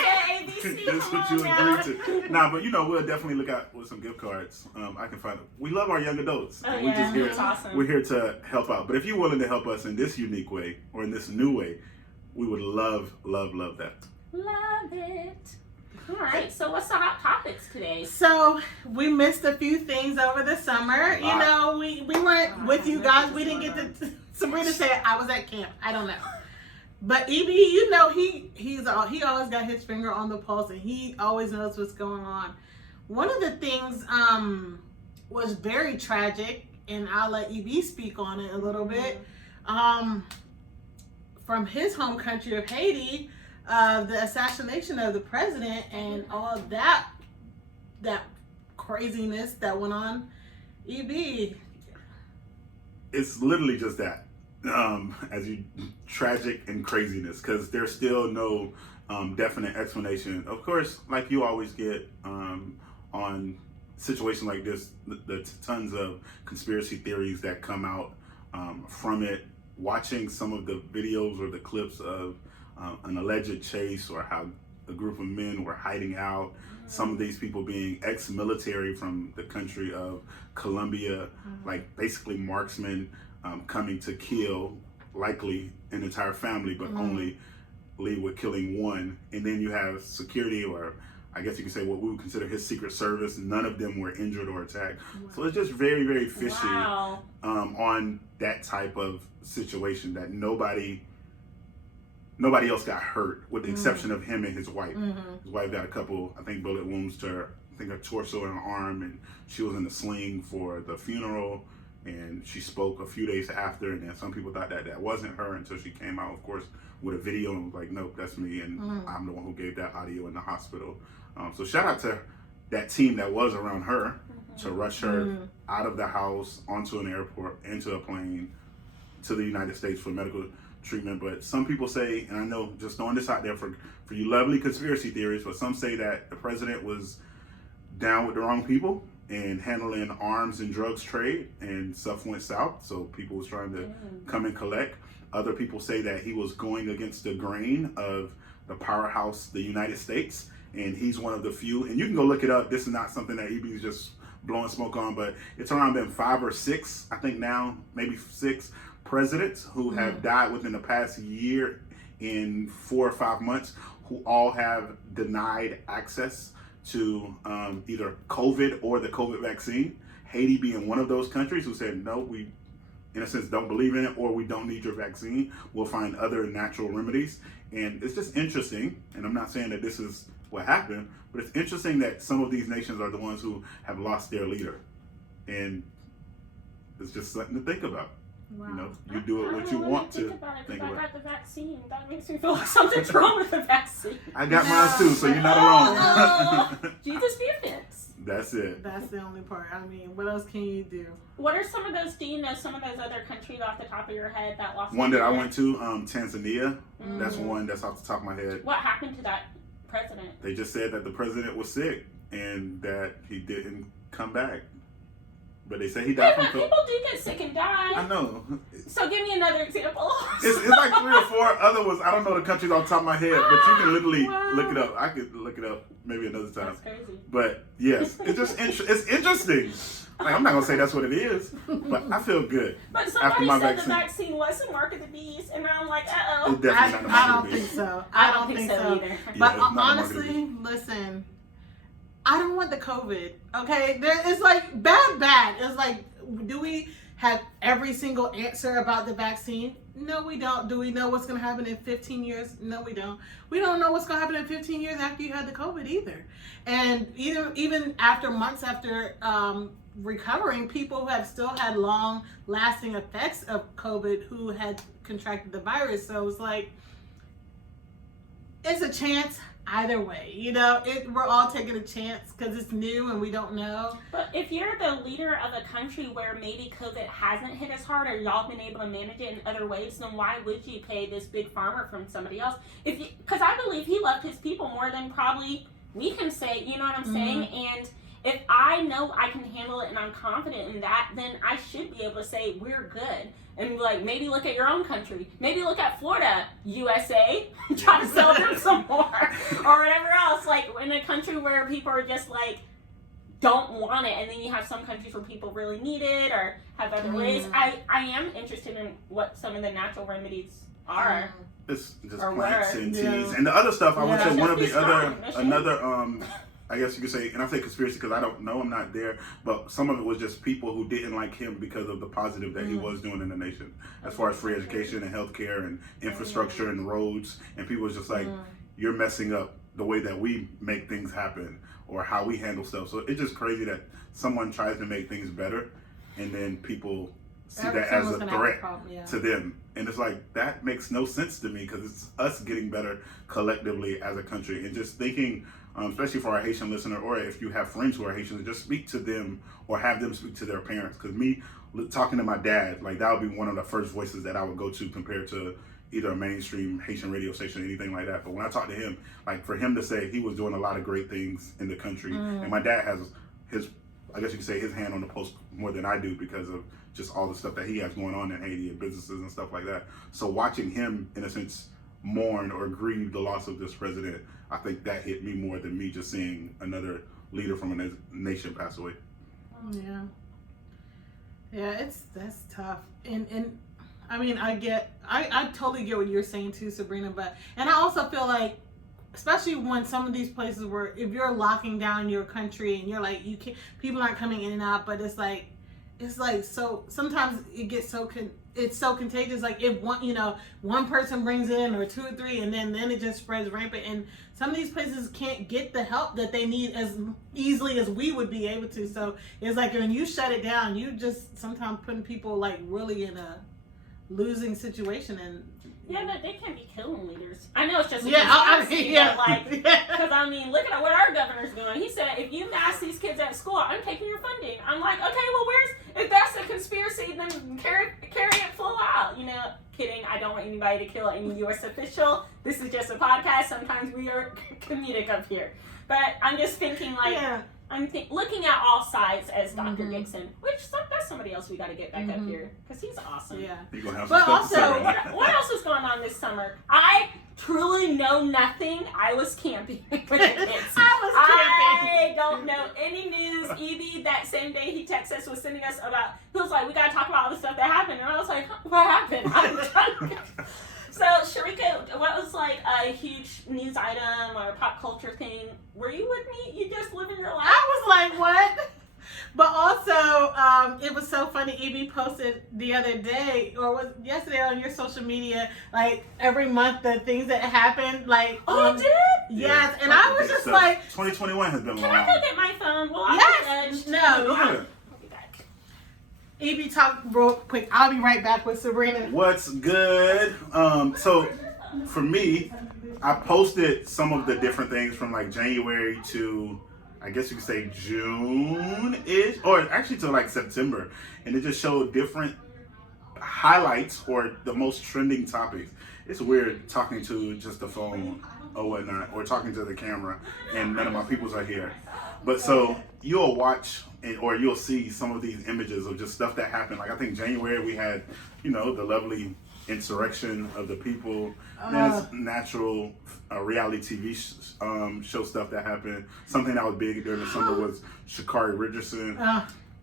said ABC. That's Come what on you now. agreed to. Nah, but you know, we'll definitely look out with some gift cards. I can find them. We love our young adults. Oh, and we yeah, just here, that's awesome. We're here to help out. But if you're willing to help us in this unique way or in this new way, we would love, love, love that. Love it. All right, so what's the hot topics today? So we missed a few things over the summer. You know, we weren't with you guys. We didn't get to. Sabrina said I was at camp. I don't know. But EB, you know, he always got his finger on the pulse, and he always knows what's going on. One of the things was very tragic, and I'll let EB speak on it a little bit. From his home country of Haiti, the assassination of the president and all that craziness that went on. EB. It's literally just that. Tragic and craziness, because there's still no definite explanation. Of course, like you always get on situations like this, the tons of conspiracy theories that come out from it. Watching some of the videos or the clips of an alleged chase, or how a group of men were hiding out, some of these people being ex-military from the country of Colombia, like basically marksmen coming to kill likely an entire family, but only lead with killing one. And then you have security or I guess you could say what we would consider his Secret Service. None of them were injured or attacked. Wow. So it's just very, very fishy Wow. On that type of situation that nobody else got hurt, with the exception of him and his wife. His wife got a couple, I think, bullet wounds to her, I think her torso and her arm, and she was in the sling for the funeral, and she spoke a few days after, and then some people thought that wasn't her until she came out, of course, with a video and was like, nope, that's me, and I'm the one who gave that audio in the hospital. So shout out to that team that was around her to rush her out of the house, onto an airport, into a plane, to the United States for medical treatment. But some people say, and I know, just throwing this out there for you lovely conspiracy theories, but some say that the president was down with the wrong people and handling arms and drugs trade, and stuff went south, so people was trying to come and collect. Other people say that he was going against the grain of the powerhouse, the United States, and he's one of the few, and you can go look it up, this is not something that EB's just blowing smoke on, but it's around been 5 or 6, I think now, maybe 6 presidents who have died within the past year, in 4 or 5 months, who all have denied access to either COVID or the COVID vaccine. Haiti being one of those countries who said, no, we, in a sense, don't believe in it, or we don't need your vaccine. We'll find other natural remedies. And it's just interesting, and I'm not saying that this is what happened, but it's interesting that some of these nations are the ones who have lost their leader. And it's just something to think about. Wow. You know, you do it what you want to think I about. got the vaccine. That makes me feel like something's wrong with the vaccine. I got mine too, so you're not alone. Jesus be offense. That's it. That's the only part. I mean, what else can you do? What are some of those, do you know some of those other countries off the top of your head that lost? One that I went to, Tanzania. That's one that's off the top of my head. What happened to that president? They just said that the president was sick and that he didn't come back. But they say he died from COVID. People do get sick and die. I know. So give me another example. It's like 3 or 4 other ones. I don't know the countries off the top of my head, but you can literally look it up. I could look it up maybe another time. That's crazy. But yes, it's just it's interesting. Like, I'm not gonna say that's what it is, but I feel good. But after somebody my said vaccine. the vaccine wasn't mark of the beast, and I'm like, uh-oh. It's definitely not a I mark don't of the think beast. so. I don't think so either. Yeah, But it's not a mark of the honestly, listen, I don't want the COVID. Okay, it's like bad. It's like, do we have every single answer about the vaccine? No, we don't. Do we know what's going to happen in 15 years? No, we don't. We don't know what's going to happen in 15 years after you had the COVID either. And even after months after recovering, people who have still had long-lasting effects of COVID who had contracted the virus. So it's like, it's a chance either way. You know, we're all taking a chance because it's new and we don't know. But if you're the leader of a country where maybe COVID hasn't hit as hard, or y'all been able to manage it in other ways, then why would you pay this big pharma from somebody else? Because I believe he loved his people more than probably we can say, you know what I'm saying? And if I know I can handle it and I'm confident in that, then I should be able to say we're good. And like, maybe look at your own country. Maybe look at Florida, USA. Try to sell them some more. Or whatever else. Like, in a country where people are just like, don't want it. And then you have some countries where people really need it or have other ways. I am interested in what some of the natural remedies are. It's just Or plants where. and teas. Yeah. And the other stuff, I would Yeah. say one of Just the be strong. another, I guess you could say, and I say conspiracy because I don't know, I'm not there, but some of it was just people who didn't like him because of the positive that he was doing in the nation, as far as free education and healthcare and infrastructure and roads, and people was just like, you're messing up the way that we make things happen or how we handle stuff. So it's just crazy that someone tries to make things better and then people see that as a threat to them. And it's like, that makes no sense to me because it's us getting better collectively as a country. And just thinking, especially for our Haitian listener, or if you have friends who are Haitians, just speak to them or have them speak to their parents. Because me talking to my dad, like that would be one of the first voices that I would go to compared to either a mainstream Haitian radio station or anything like that. But when I talk to him, like for him to say he was doing a lot of great things in the country, and my dad has his, I guess you could say, his hand on the pulse more than I do because of just all the stuff that he has going on in Haiti and businesses and stuff like that. So watching him, in a sense, mourn or grieve the loss of this president, I think that hit me more than me just seeing another leader from a nation pass away. Yeah, that's tough. And I mean, I totally get what you're saying too, Sabrina, and I also feel like especially when some of these places where if you're locking down your country and you're like you can't, people aren't coming in and out, but it's like so sometimes it gets so it's so contagious. Like if one person brings it in or 2 or 3, and then it just spreads rampant. And some of these places can't get the help that they need as easily as we would be able to. So it's like when you shut it down, you just sometimes putting people like really in a losing situation. And yeah, but they can't be killing leaders. I know it's just a conspiracy, but like, because I mean, look at what our governor's doing. He said, if you mask these kids at school, I'm taking your funding. I'm like, okay, well, if that's a conspiracy, then carry it full out. Kidding. I don't want anybody to kill any U.S. official. This is just a podcast. Sometimes we are comedic up here, but I'm just thinking like. Yeah. I'm looking at all sides as Dr. Dixon, which that's somebody else we got to get back up here because he's awesome. Yeah. But also, what else is going on this summer? I truly know nothing. I was camping with the kids. I don't know any news. Evie, that same day he texted us, was sending us about, he was like, we got to talk about all the stuff that happened. And I was like, what happened? I'm drunk. So, Sharika, what was like a huge news item or pop culture thing? Were you with me? You just living your life? I was like, what? But also, it was so funny. Evie posted the other day, or was yesterday on your social media, like every month the things that happened. Like, oh, you did? Yes, and I was just like, 2021 has been long. Can I go get my phone? Well, yes, no. Evie, talk real quick. I'll be right back with Sabrina. What's good? So for me, I posted some of the different things from like January to, I guess you could say June-ish, or actually to like September, and it just showed different highlights or the most trending topics. It's weird talking to just the phone or whatnot, or talking to the camera, and none of my peoples are here. But so you'll watch or you'll see some of these images of just stuff that happened. Like I think January we had, the lovely insurrection of the people. Then it's natural reality TV show stuff that happened. Something that was big during the summer was Sha'Carri Richardson,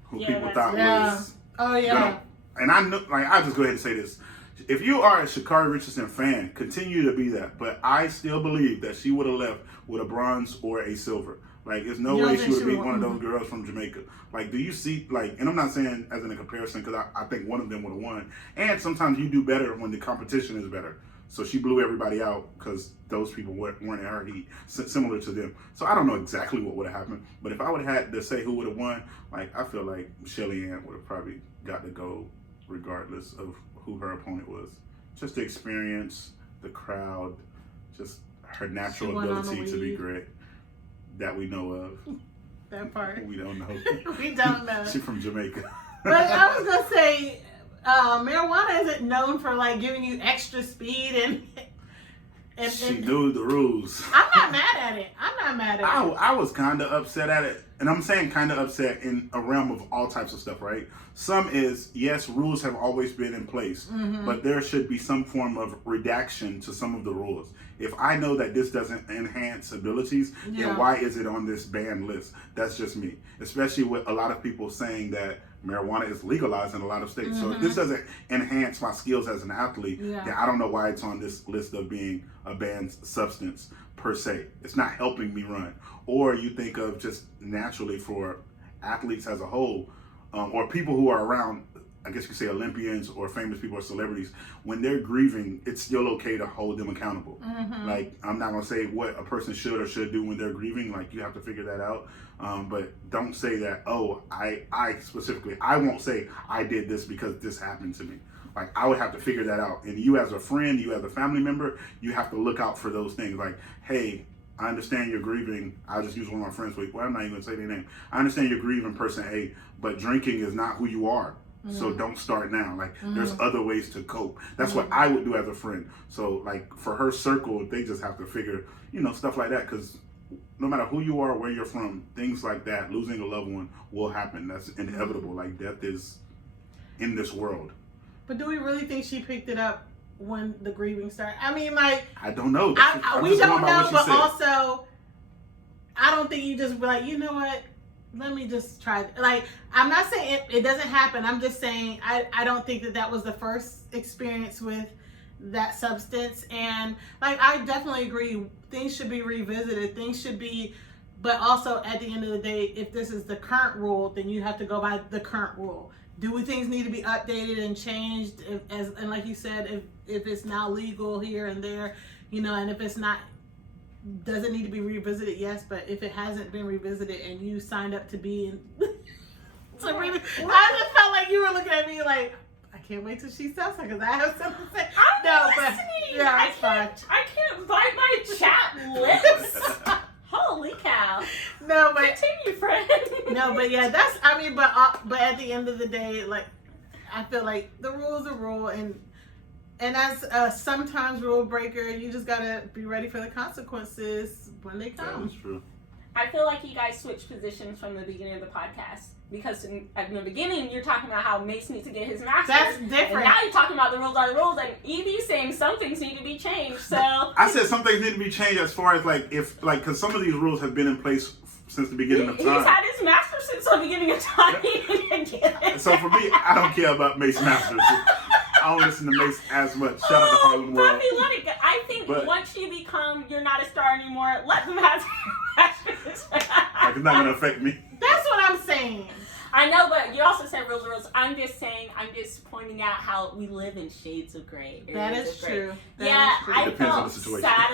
who people thought was. Oh yeah. And I know, like, I'll just go ahead and say this. If you are a Sha'Carri Richardson fan, continue to be that. But I still believe that she would have left with a bronze or a silver. Like, there's no way she would be one of those girls from Jamaica. Like, do you see, like, and I'm not saying as in a comparison because I think one of them would have won. And sometimes you do better when the competition is better. So she blew everybody out because those people weren't in her heat, similar to them. So I don't know exactly what would have happened. But if I would have had to say who would have won, like, I feel like Shelly Ann would have probably got to go regardless of who her opponent was. Just the experience, the crowd, just her natural ability to be great. That we know of. That part. We don't know. We don't know. She's from Jamaica. But I was going to say, marijuana isn't known for like giving you extra speed and she knew the rules. I'm not mad at it. I was kind of upset at it. And I'm saying kind of upset in a realm of all types of stuff, right? Some is, yes, rules have always been in place, but there should be some form of redaction to some of the rules. If I know that this doesn't enhance abilities, then why is it on this banned list? That's just me. Especially with a lot of people saying that marijuana is legalized in a lot of states. So if this doesn't enhance my skills as an athlete, then I don't know why it's on this list of being a banned substance per se. It's not helping me run. Or you think of just naturally for athletes as a whole, or people who are around, I guess you could say Olympians or famous people or celebrities, when they're grieving, it's still okay to hold them accountable. Like, I'm not going to say what a person should or should do when they're grieving. Like, you have to figure that out. But don't say that, I specifically, I won't say I did this because this happened to me. Like, I would have to figure that out. And you as a friend, you as a family member, you have to look out for those things. Like, hey, I understand you're grieving. I'll just use one of my friends. Well, I'm not even going to say their name. I understand you're grieving person A, but drinking is not who you are. So don't start now. Like, there's other ways to cope. That's what I would do as a friend. So, like, for her circle, they just have to figure, stuff like that. Because no matter who you are, where you're from, things like that, losing a loved one will happen. That's inevitable. Like, death is in this world. But do we really think she picked it up when the grieving started? I mean, like, I don't know. We don't know, but also, I don't think you just be like, you know what? Let me just try. Like, I'm not saying it doesn't happen. I'm just saying I don't think that was the first experience with that substance. And like, I definitely agree, things should be revisited, things should be, but also at the end of the day, if this is the current rule, then you have to go by the current rule. Do things need to be updated and changed? And like you said, if it's now legal here and there, you know, and if it's not, does it need to be revisited? Yes, but if it hasn't been revisited and you signed up to be in, Sabrina, I just felt like you were looking at me like, I can't wait till she says something because I have something to say. I'm listening. Yeah, it's fine. I can't bite my chat lips. Holy cow. No, but continue, friend. no, but yeah, that's, I mean, but at the end of the day, like, I feel like the rule is a rule, and as a sometimes rule breaker, you just gotta be ready for the consequences when they come. That is true. I feel like you guys switched positions from the beginning of the podcast. Because in the beginning, you're talking about how Mace needs to get his master's. That's different. And now you're talking about the rules are the rules, and Evie's saying some things need to be changed. So I said some things need to be changed as far as because some of these rules have been in place since the beginning of time. He's had his master's since the beginning of time. So for me, I don't care about Mace Masters. I don't listen to Mace as much. Shout out to Harlem World. Buffy, let it go. I think once you become, you're not a star anymore, let them have masters. Like, it's not going to affect me. That's what I'm saying. I know, but you also said rules are rules. I'm just pointing out how we live in shades of gray. That is true. I felt sad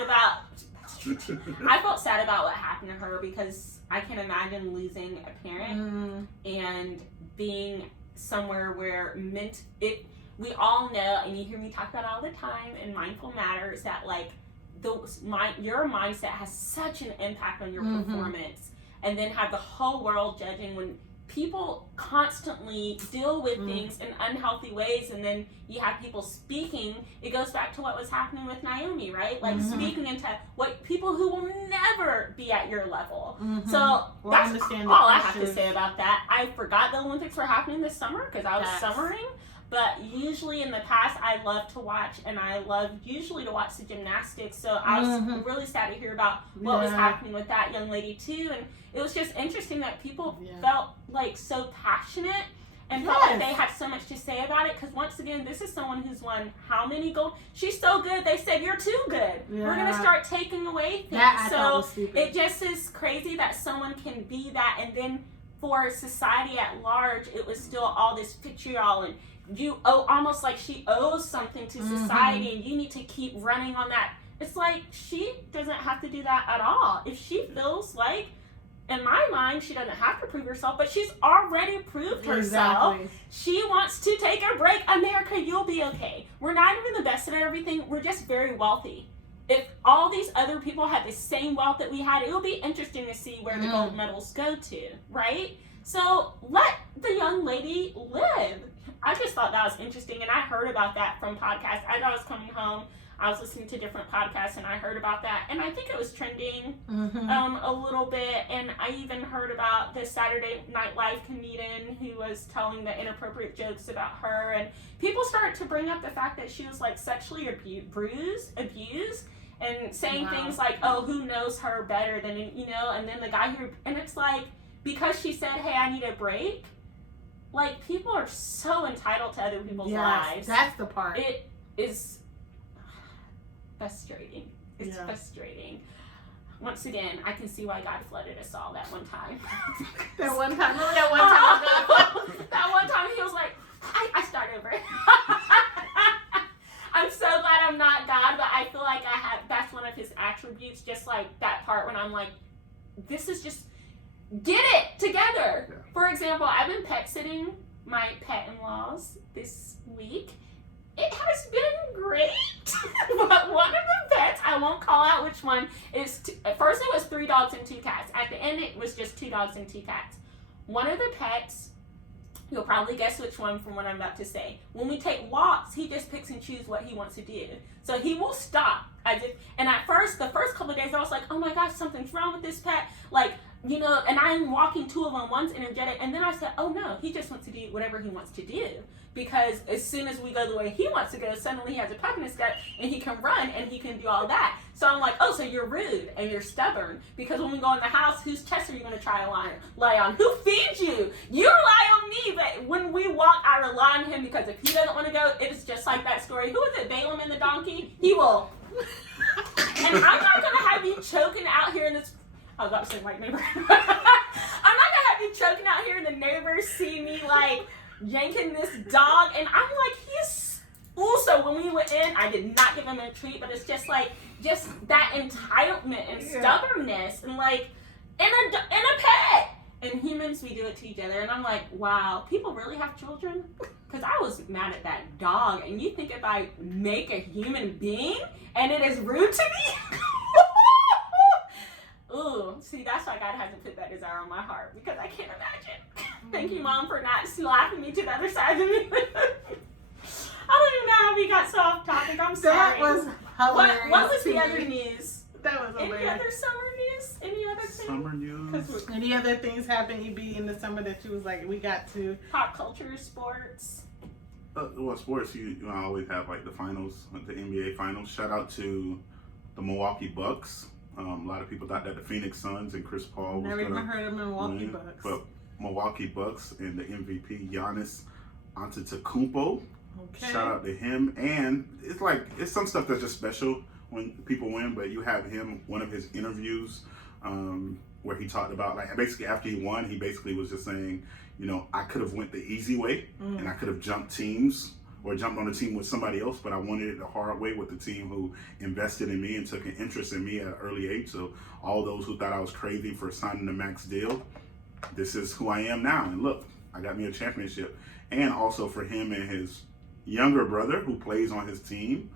about what happened to her because I can imagine losing a parent and being somewhere where we all know, and you hear me talk about it all the time in Mindful Matters, that like your mindset has such an impact on your performance, and then have the whole world judging when people constantly deal with things in unhealthy ways, and then you have people speaking. It goes back to what was happening with Naomi, right? Like speaking into what people who will never be at your level. So that's all I have to say about that. I forgot the Olympics were happening this summer because I was summering. But usually in the past, I love to watch, and I love usually to watch the gymnastics. So I was really sad to hear about what was happening with that young lady too. And it was just interesting that people felt like so passionate and felt like they had so much to say about it. Because once again, this is someone who's won how many gold? She's so good. They said you're too good. We're gonna start taking away things. So it just is crazy that someone can be that, and then for society at large, it was still all this vitriol and you almost like she owes something to society and you need to keep running on that. It's like she doesn't have to do that at all. If she feels like, in my mind, she doesn't have to prove herself, but she's already proved herself. She wants to take a break. America, you'll be okay. We're not even the best at everything. We're just very wealthy. If all these other people had the same wealth that we had, it would be interesting to see where the gold medals go to, right? So let the young lady live. I just thought that was interesting, and I heard about that from podcasts. As I was coming home, I was listening to different podcasts, and I heard about that, and I think it was trending a little bit, and I even heard about the Saturday Night Live comedian who was telling the inappropriate jokes about her, and people started to bring up the fact that she was like sexually abused, and saying things like, oh, who knows her better than, you know, and then the guy who, and it's like, because she said, hey, I need a break, like, people are so entitled to other people's lives. That's the part. It is frustrating. It's frustrating. Once again, I can see why God flooded us all that one time. That one time? Remember that one time? That one time he was like, I start over. I'm so glad I'm not God, but I feel like that's one of his attributes, just like that part when I'm like, this is just, get it together. Yeah. For example, I've been pet sitting my pet-in-laws this week. It has been great. But one of the pets, I won't call out which one, at first it was 3 dogs and 2 cats. At the end it was just 2 dogs and 2 cats. One of the pets, you'll probably guess which one from what I'm about to say. When we take walks, he just picks and chooses what he wants to do. So he will stop. And at first, the first couple of days, I was like, oh my gosh, something's wrong with this pet. Like, you know, and I'm walking two of them. One's energetic, and then I said, oh no, he just wants to do whatever he wants to do. Because as soon as we go the way he wants to go, suddenly he has a pep in his step, and he can run, and he can do all that. So I'm like, oh, so you're rude, and you're stubborn. Because when we go in the house, whose chest are you going to try to lie on? Who feeds you? You rely on me, but when we walk, I rely on him, because if he doesn't want to go, it's just like that story. Who is it, Balaam and the donkey? He will. And I'm not going to have you choking out here in this... I was about to say white neighbor. I'm not going to have you choking out here and the neighbors see me, like, yanking this dog. And I'm like, he's... Ooh, so when we went in, I did not give him a treat, but it's just, like, just that entitlement and stubbornness. And, like, in a pet. And humans, we do it to each other. And I'm like, wow, people really have children? Because I was mad at that dog. And you think if I make a human being and it is rude to me? Ooh, see, that's why God hasn't put that desire on my heart, because I can't imagine. Thank you, Mom, for not slapping me to the other side of me. I don't even know how we got so off topic. I'm sorry. That was hilarious. What was the other news? That was hilarious. Any other summer news? Any other thing? Summer news. Any other things happened, EB, in the summer that you was like, we got to? Pop culture, sports. Well, sports, you always have like the finals, the NBA finals. Shout out to the Milwaukee Bucks. A lot of people thought that the Phoenix Suns and Chris Paul was Never going to even heard of Milwaukee win, Bucks. but Milwaukee Bucks and the MVP Giannis Antetokounmpo. Okay. Shout out to him. And it's some stuff that's just special when people win, but you have him, one of his interviews, where he talked about, like, basically after he won, he basically was just saying, you know, I could have went the easy way and I could have jumped teams or jumped on a team with somebody else, but I wanted it the hard way with the team who invested in me and took an interest in me at an early age. So all those who thought I was crazy for signing the max deal, this is who I am now. And look, I got me a championship. And also for him and his younger brother who plays on his team.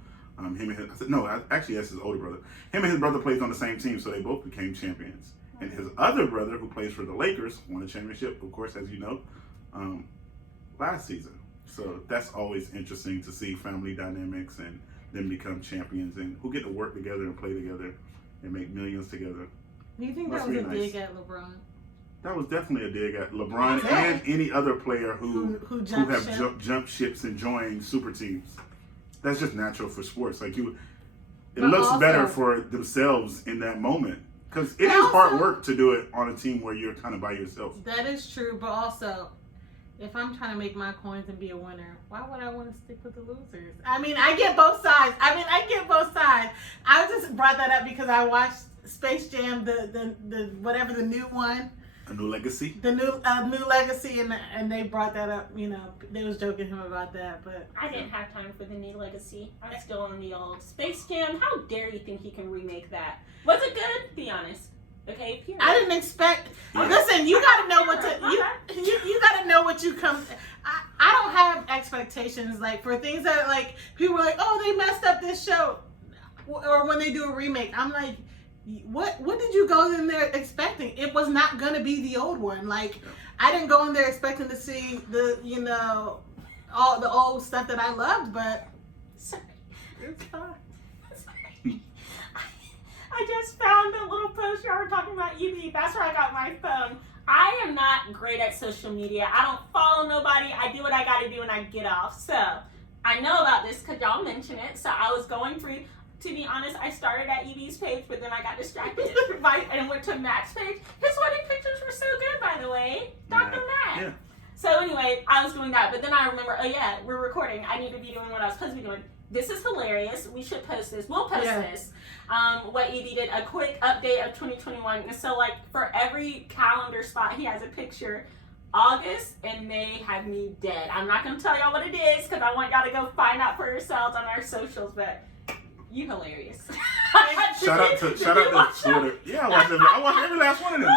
Actually that's his older brother. Him and his brother plays on the same team, so they both became champions. And his other brother, who plays for the Lakers, won a championship, of course, as you know, last season. So that's always interesting to see family dynamics and them become champions and who get to work together and play together and make millions together. Do you think Must that was be a nice. dig at LeBron? That was definitely a dig at LeBron Yeah. and any other player who jumped have ship? jumped ships and joined super teams. That's just natural for sports. Like it But looks also- better for themselves in that moment. Because it But is hard also- work to do it on a team where you're kind of by yourself. That is true, but also, if I'm trying to make my coins and be a winner, why would I want to stick with the losers? I mean, I get both sides. I just brought that up because I watched Space Jam, the whatever, the new one. A new legacy. The new legacy, and they brought that up. You know, they was joking him about that, but I didn't have time for the new legacy. I'm still on the old Space Jam. How dare you think he can remake that? Was it good? Be honest. Okay, period. I didn't expect. Yeah. Listen, you got to know what to you got to know what you come. I don't have expectations like for things that like people are like, oh, they messed up this show, or when they do a remake. I'm like, what did you go in there expecting? It was not gonna be the old one. Like, I didn't go in there expecting to see all the old stuff that I loved, but Sorry. it's fine. I just found a little post y'all were talking about EB. That's where I got my phone. I am not great at social media. I don't follow nobody. I do what I gotta do and I get off. So I know about this because y'all mentioned it. So I was going through. To be honest, I started at EB's page, but then I got distracted and went to Matt's page. His wedding pictures were so good, by the way. Dr. Matt. Yeah. So anyway, I was doing that, but then I remember, oh yeah, we're recording. I need to be doing what I was supposed to be doing. This is hilarious. We should post this. We'll post this. What EB did, a quick update of 2021. And so, like, for every calendar spot, he has a picture. August and May have me dead. I'm not going to tell y'all what it is because I want y'all to go find out for yourselves on our socials, but you hilarious. Shout out to Twitter. Yeah, I watched every last one of them.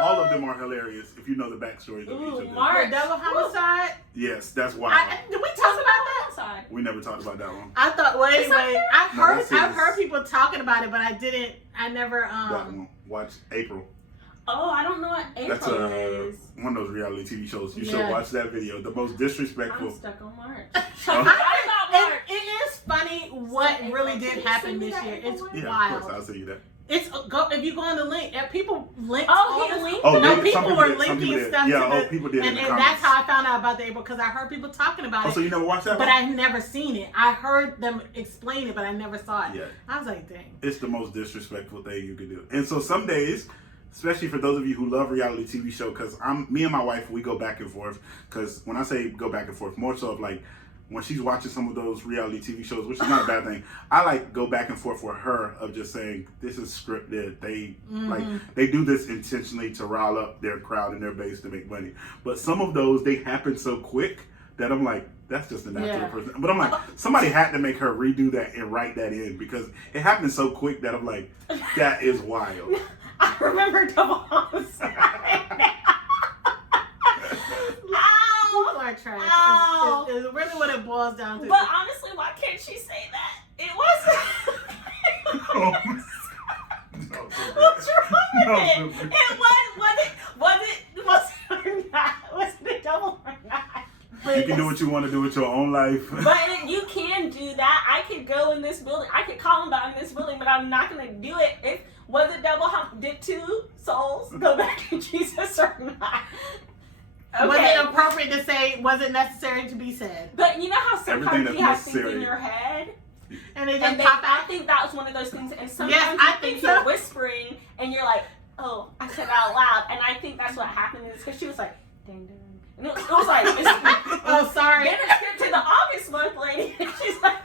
All of them are hilarious if you know the backstories of each of them. Mark, double homicide. Yes, that's wild. Did we talk about that? Outside. We never talked about that one. I thought. Well, anyway, that's I've heard people talking about it, but I didn't. I never. That one. Watch April. Oh, I don't know what April That's is. one of those reality TV shows. You should Yeah. watch that video. The most disrespectful. I'm stuck on March. It is funny what really did happen this year. It's Yeah, of wild. course, I'll send you that. It's if you go on the link, people linked. Oh, he linked. Oh, no, they- some people were did, some linking did. stuff Yeah, to people did in and the that's comments. how I found out about the April, because I heard people talking about Oh, it. so you never watched that But one? I've never seen it. I heard them explain it, but I never saw it. Yeah. I was like, dang. It's the most disrespectful thing you could do. And so some days, especially for those of you who love reality TV show, because me and my wife, we go back and forth. Because when I say go back and forth, more so of like when she's watching some of those reality TV shows, which is not a bad thing, I like go back and forth with her of just saying this is scripted. They like they do this intentionally to rile up their crowd and their base to make money. But some of those they happen so quick that I'm like, that's just a natural person. But I'm like, somebody had to make her redo that and write that in because it happened so quick that I'm like, that is wild. I remember double homicide. People are trash. Ow. It's really what it boils down to. But honestly, why can't she say that? It wasn't. What's wrong with it? It was it or not? Was it a double or not? You can do what you want to do with your own life. But you can do that. I could go in this building. I could call him out in this building, but I'm not going to do it. If was it double hump? Did two souls go back to Jesus or not? Okay. Was it appropriate to say? Was it necessary to be said? But you know how sometimes Everything you have that's things in necessary. your head, And they just and pop I out. think that was one of those things. And sometimes Yes, you I think think you're so. whispering, and you're like, "Oh, I said it out loud," and I think that's what happened. Is because she was like, "Ding ding," and it was like, Oh, sorry. Then it skipped to the August month lady, and she's like.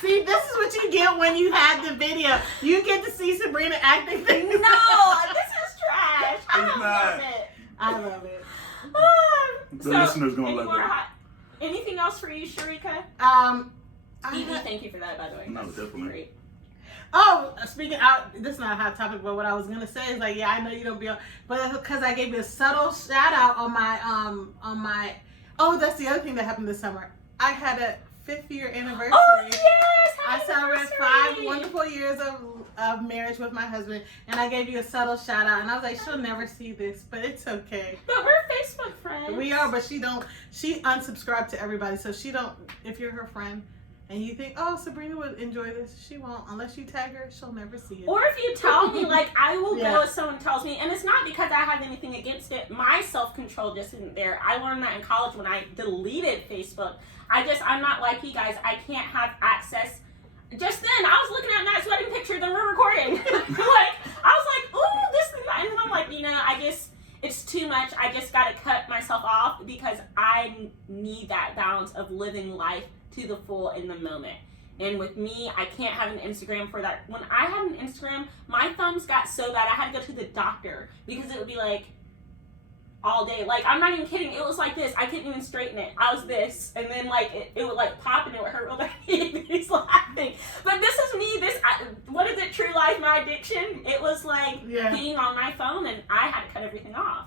See, this is what you get when you had the video. You get to see Sabrina acting things. No, this is trash. I It's don't not. love it. I love it. The listeners gonna love it. Anything else for you, Sharika? I- Thank you for that, by the way. No, That's definitely. great. Oh, speaking out, this is not a hot topic, but what I was gonna say is like, yeah, I know you don't be on, but it's because I gave you a subtle shout out on my. Oh, that's the other thing that happened this summer. I had a 5th year anniversary. Oh yes! I Happy celebrated anniversary! 5 wonderful years of marriage with my husband, and I gave you a subtle shout out, and I was like, she'll never see this, but it's okay. But we're Facebook friends. We are, but she unsubscribed to everybody, so she don't, if you're her friend, and you think, oh, Sabrina would enjoy this, she won't, unless you tag her, she'll never see it. Or if you tell me, like, I will Yeah. go if someone tells me, and it's not because I have anything against it. My self-control just isn't there. I learned that in college when I deleted Facebook. I'm not like you guys. I can't have access. Just then, I was looking at Matt's wedding picture, then we're recording. I was like, ooh, this and that. And then I'm like, I guess it's too much. I just got to cut myself off because I need that balance of living life to the full in the moment. And with me, I can't have an Instagram for that. When I had an Instagram, my thumbs got so bad I had to go to the doctor because it would be like all day. Like, I'm not even kidding. It was like this. I couldn't even straighten it. I was this. And then, like, it would, like, pop and it would hurt real bad. He's laughing. But this is me. What is it? True life, my addiction? It was, like, being on my phone, and I had to cut everything off.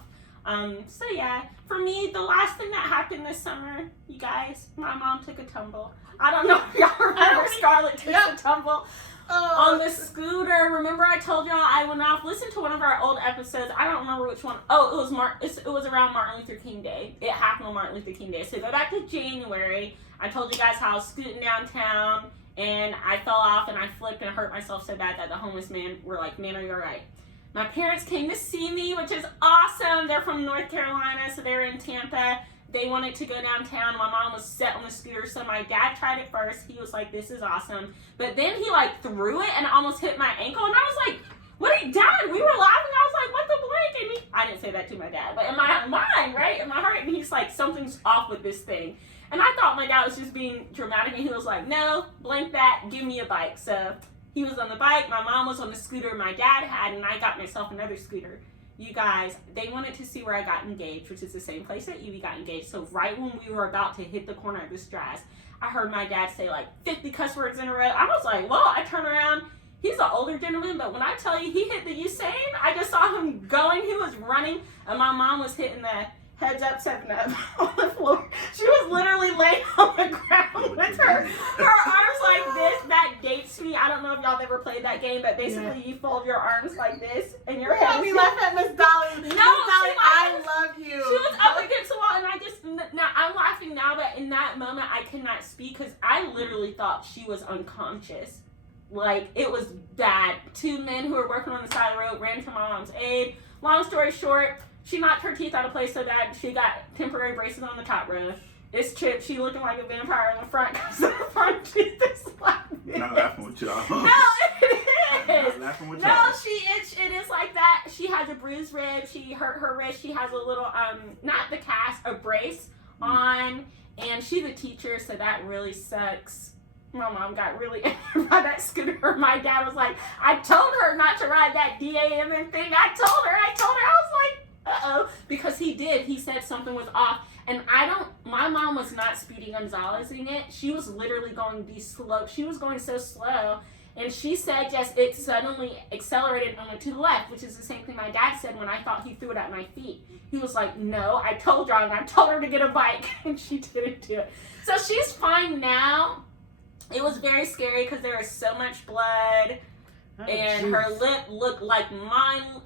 So, yeah. For me, the last thing that happened this summer, you guys, my mom took a tumble. I don't know if y'all remember Scarlett took a tumble. On the scooter. Remember I told y'all I went off. Listen to one of our old episodes. I don't remember which one. Oh, it was around Martin Luther King Day. It happened on Martin Luther King Day. So go back to January. I told you guys how I was scooting downtown and I fell off and I flipped and hurt myself so bad that the homeless men were like, "Man, are you alright?" My parents came to see me, which is awesome. They're from North Carolina, so they're in Tampa. They wanted to go downtown. My mom was set on the scooter, so my dad tried it first. He was like, "This is awesome." But then he, like, threw it and it almost hit my ankle. And I was like, "What are you doing?" We were laughing. I was like, "What the blank?" And I didn't say that to my dad. But in my mind, right, in my heart, and he's like, "Something's off with this thing." And I thought my dad was just being dramatic. And he was like, "No, blank that. Give me a bike." So he was on the bike. My mom was on the scooter my dad had. And I got myself another scooter. You guys, they wanted to see where I got engaged, which is the same place that Evie got engaged. So right when we were about to hit the corner of this dress, I heard my dad say like 50 cuss words in a row. I was like, well, I turned around. He's an older gentleman, but when I tell you he hit the Usain, I just saw him going. He was running, and my mom was hitting the heads up, 7-up on the floor. She was literally laying on the ground with her arms like this. That dates me. I don't know if y'all ever played that game, but basically you fold your arms like this, and your head. We left at Miss Dolly. Miss Dolly, I love you. She was up against the wall, and now I'm laughing now, but in that moment I could not speak because I literally thought she was unconscious. Like, it was bad. 2 men who were working on the side of the road ran to my mom's aid. Long story short, she knocked her teeth out of place so bad she got temporary braces on the top row. It's chipped. She looking like a vampire in the front because the front teeth is like this. Not laughing with y'all. No, it is. Not laughing with No, y'all. it is like that. She has a bruised rib. She hurt her wrist. She has a little, not the cast, a brace on. And she's a teacher, so that really sucks. My mom got really angry by that scooter. My dad was like, I told her not to ride that DAM thing. I told her. I was like, uh-oh. Because he did. He said something was off. And my mom was not Speedy Gonzalezing it. She was literally going to be slow. She was going so slow. And she said just it suddenly accelerated and went to the left, which is the same thing my dad said when I thought he threw it at my feet. He was like, no, I told her, and I told her to get a bike, and she didn't do it. So she's fine now. It was very scary because there was so much blood, and her lip looked like mine.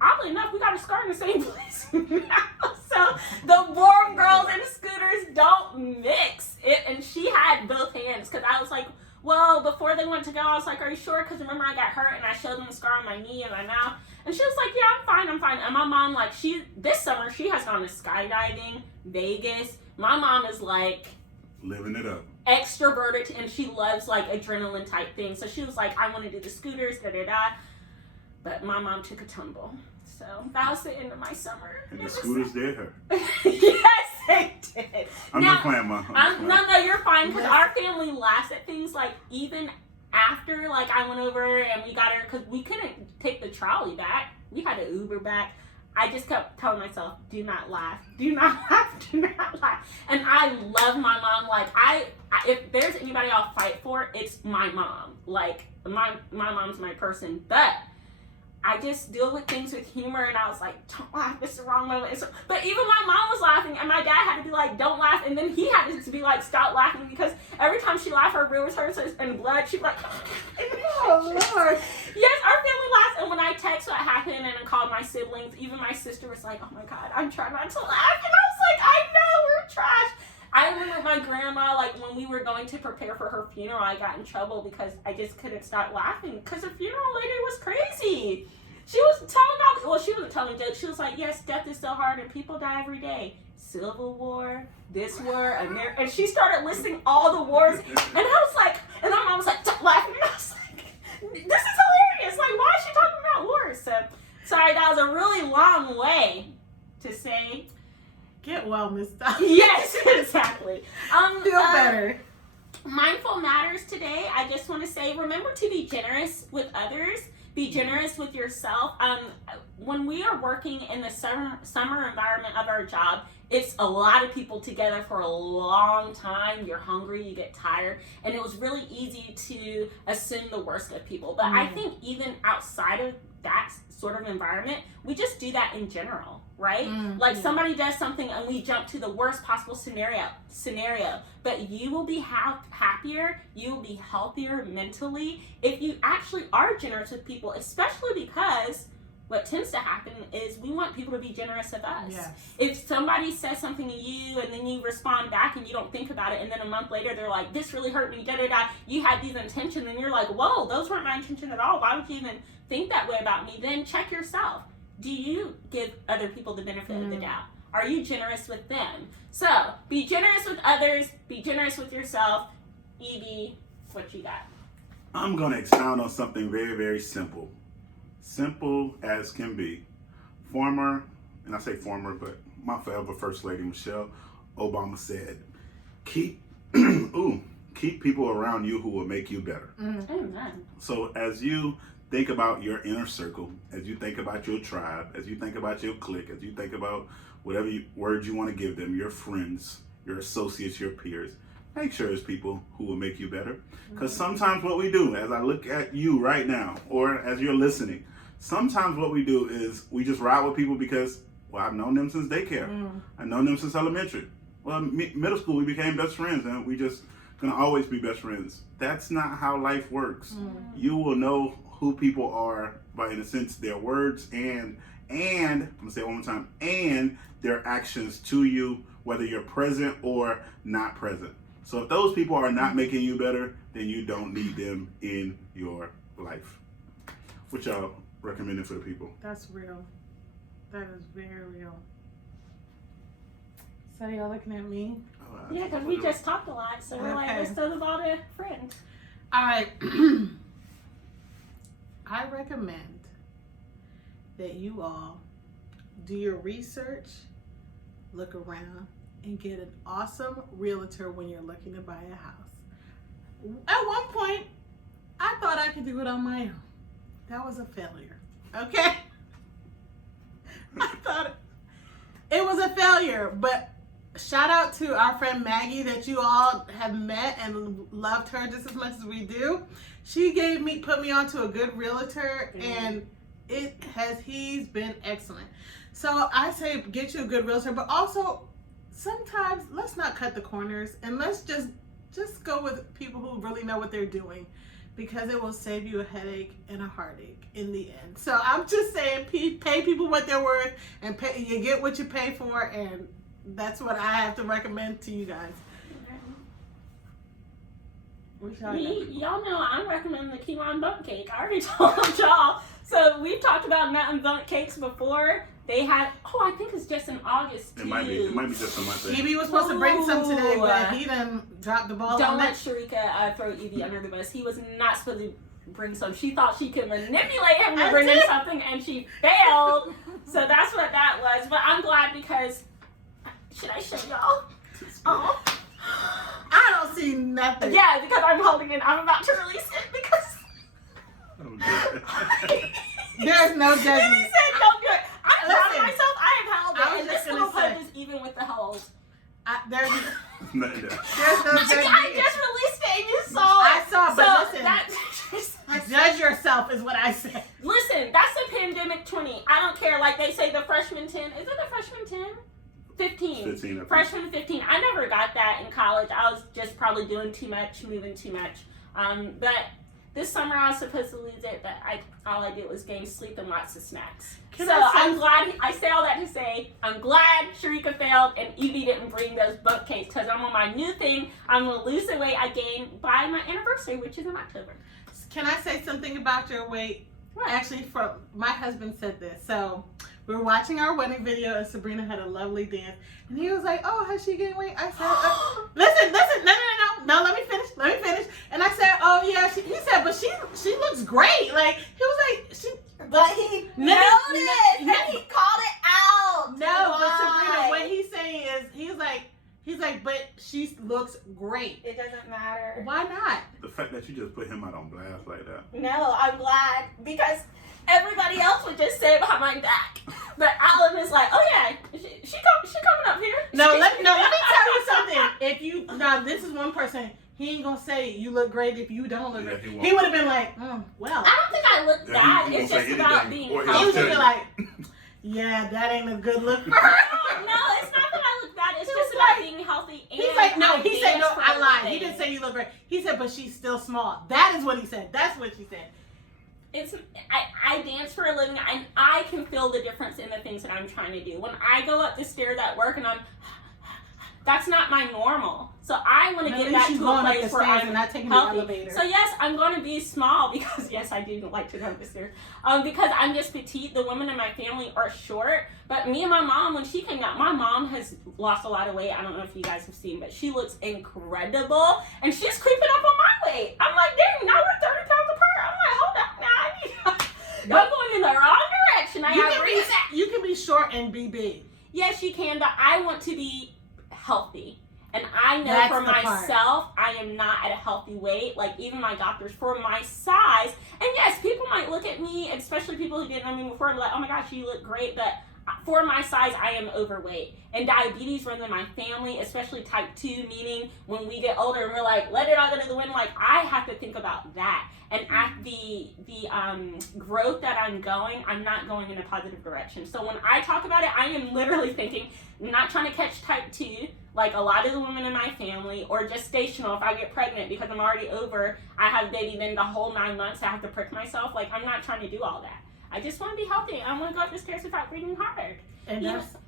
Oddly enough, we got a scar in the same place now. So the warm girls and scooters don't mix. And she had both hands because I was like, well, before they went to go, I was like, are you sure? Because remember I got hurt and I showed them the scar on my knee and my mouth. And she was like, yeah, I'm fine. And my mom, like, this summer, she has gone to skydiving, Vegas. My mom is like, living it up. Extroverted, and she loves like adrenaline type things. So she was like, I want to do the scooters, But my mom took a tumble. So that was the end of my summer. And the scooters did her. Yes, they did. I'm just playing, Mom. No, you're fine, because our family laughs at things like even after like I went over and we got her, because we couldn't take the trolley back. We had to Uber back. I just kept telling myself, do not laugh. Do not laugh. Do not laugh. And I love my mom. Like, if there's anybody I'll fight for, it's my mom. Like, my mom's my person. But I just deal with things with humor, and I was like, don't laugh, this is the wrong moment. But even my mom was laughing, and my dad had to be like, don't laugh, and then he had to be like, stop laughing, because every time she laughed, her rib was hurt and blood, she'd be like, oh, Lord. Yes, our family laughs, and when I text what happened and I called my siblings, even my sister was like, oh my God, I'm trying not to laugh, and I was like, I know, we're trash. I remember my grandma, like, when we were going to prepare for her funeral, I got in trouble because I just couldn't stop laughing because the funeral lady was crazy. She was telling she wasn't telling jokes. She was like, yes, death is so hard and people die every day. Civil War, this war, America. And she started listing all the wars. And I was like, and my mom was like, stop laughing. And I was like, this is hilarious. Like, why is she talking about wars? So, sorry, that was a really long way to say. Get well, Miss Donna. Yes, exactly. Feel better. Mindful matters today. I just want to say, remember to be generous with others. Be generous with yourself. When we are working in the summer environment of our job, it's a lot of people together for a long time. You're hungry, you get tired, and it was really easy to assume the worst of people. But I think even outside of that sort of environment, we just do that in general, right? Like somebody does something and we jump to the worst possible scenario. But you will be happier, you will be healthier mentally if you actually are generous with people, especially because what tends to happen is we want people to be generous of us. Yes. If somebody says something to you and then you respond back and you don't think about it, and then a month later they're like, this really hurt me, da-da-da, you had these intentions, and you're like, whoa, those weren't my intentions at all. Why would you even think that way about me? Then check yourself. Do you give other people the benefit of the doubt? Are you generous with them? So, be generous with others, be generous with yourself. Evie, what you got? I'm going to expound on something very, very simple. Simple as can be. Former, and I say former, but my forever First Lady Michelle Obama said, keep people around you who will make you better. Amen. So as you think about your inner circle, as you think about your tribe, as you think about your clique, as you think about whatever words you want to give them, your friends, your associates, your peers, make sure it's people who will make you better. Because sometimes what we do, as I look at you right now, or as you're listening, sometimes what we do is we just ride with people because, well, I've known them since daycare. I've known them since elementary. Well, middle school, we became best friends, and we just gonna always be best friends. That's not how life works. You will know who people are by, in a sense, their words and I'm gonna say it one more time, and their actions to you, whether you're present or not present. So if those people are not making you better, then you don't need them in your life. What y'all recommending for the people? That's real. That is very real. So y'all looking at me? Yeah, because we just talked a lot, so we're like, let's do a lot of friends. All right. I recommend that you all do your research, look around, and get an awesome realtor when you're looking to buy a house. At one point, I thought I could do it on my own. That was a failure. Okay? I thought it was a failure, but shout out to our friend Maggie that you all have met and loved her just as much as we do. She put me onto a good realtor, and he's been excellent. So I say get you a good realtor, but also sometimes let's not cut the corners and let's just go with people who really know what they're doing, because it will save you a headache and a heartache in the end. So I'm just saying, pay people what they're worth, and you get what you pay for, and that's what I have to recommend to you guys. Y'all know I'm recommending the key lime Bundt cake. I already told y'all. So we've talked about nut and Bundt cakes before. They had, I think it's just in August too. It might be just a month. Evie was supposed to bring some today, but he done dropped the ball. Don't let Sharika throw Evie under the bus. He was not supposed to bring some. She thought she could manipulate him to bring in something, and she failed. So that's what that was. But I'm glad, because should I show y'all? Oh. I don't see nothing. Yeah, because I'm holding it. I'm about to release it because there's no judgment. He said don't do it. I'm proud of myself. I have held it, and this little pug is even with the holes. There's no judgment. I just released it, and you saw it. I saw, but so listen. Judge yourself is what I said. Listen, that's the pandemic 20. I don't care. Like they say, the freshman 10. Is it the freshman 10? 15. Freshman 15. I never got that in college. I was just probably doing too much, moving too much. But this summer I was supposed to lose it, but all I did was gain sleep and lots of snacks. I'm glad. I say all that to say I'm glad Sharika failed and Evie didn't bring those Bundt cakes, because I'm on my new thing. I'm gonna lose the weight I gained by my anniversary, which is in October. Can I say something about your weight? What? Actually, my husband said this. So we were watching our wedding video, and Sabrina had a lovely dance, and he was like, "Oh, has she gained weight?" I said, "Listen, no, let me finish." And I said, "Oh yeah," he said, "But she looks great." Like he was like, But he noticed and he called it out. No, but Sabrina, what he's saying is, he's like, but she looks great. It doesn't matter. Why not? The fact that you just put him out on blast like that. No, I'm glad, because Everybody else would just say it behind my back, but Alan is like, "Oh yeah, she coming up here." Let me tell you something. This is one person. He ain't gonna say you look great if you don't look great. He would have been like, well. I don't think I look bad. It's just about being healthy. He was gonna be like, yeah, that ain't a good look for her. No, it's not that I look bad. It's just about being healthy. And he's like, no, he said, no, I lied. He didn't say you look great. He said, but she's still small. That is what he said. That's what she said. I dance for a living, and I can feel the difference in the things that I'm trying to do. When I go up the stairs at work and that's not my normal. So I want to get back to a place where I'm not taking healthy. The elevator. So yes, I'm going to be small because yes, I do like to go up the stairs. Because I'm just petite. The women in my family are short. But me and my mom, when she came out, my mom has lost a lot of weight. I don't know if you guys have seen, but she looks incredible, and she's creeping up on my weight. I'm like, dang, now we're 30 pounds apart. I'm like, hold up, now I'm going in the wrong direction. You can be short and be big. Yes, you can, but I want to be healthy. And I know for myself, I am not at a healthy weight. Like, even my doctors, for my size. And yes, people might look at me, especially people who didn't know me before, and be like, oh my gosh, you look great. But for my size, I am overweight. And diabetes runs in my family, especially type 2, meaning when we get older and we're like, let it all go to the wind. Like, I have to think about that. And at the growth that I'm going, I'm not going in a positive direction. So when I talk about it, I am literally thinking, I'm not trying to catch type 2, like a lot of the women in my family, or gestational if I get pregnant because I'm already over, I have a baby, then the whole 9 months I have to prick myself. Like, I'm not trying to do all that. I just want to be healthy. I want to go up the stairs without breathing hard. And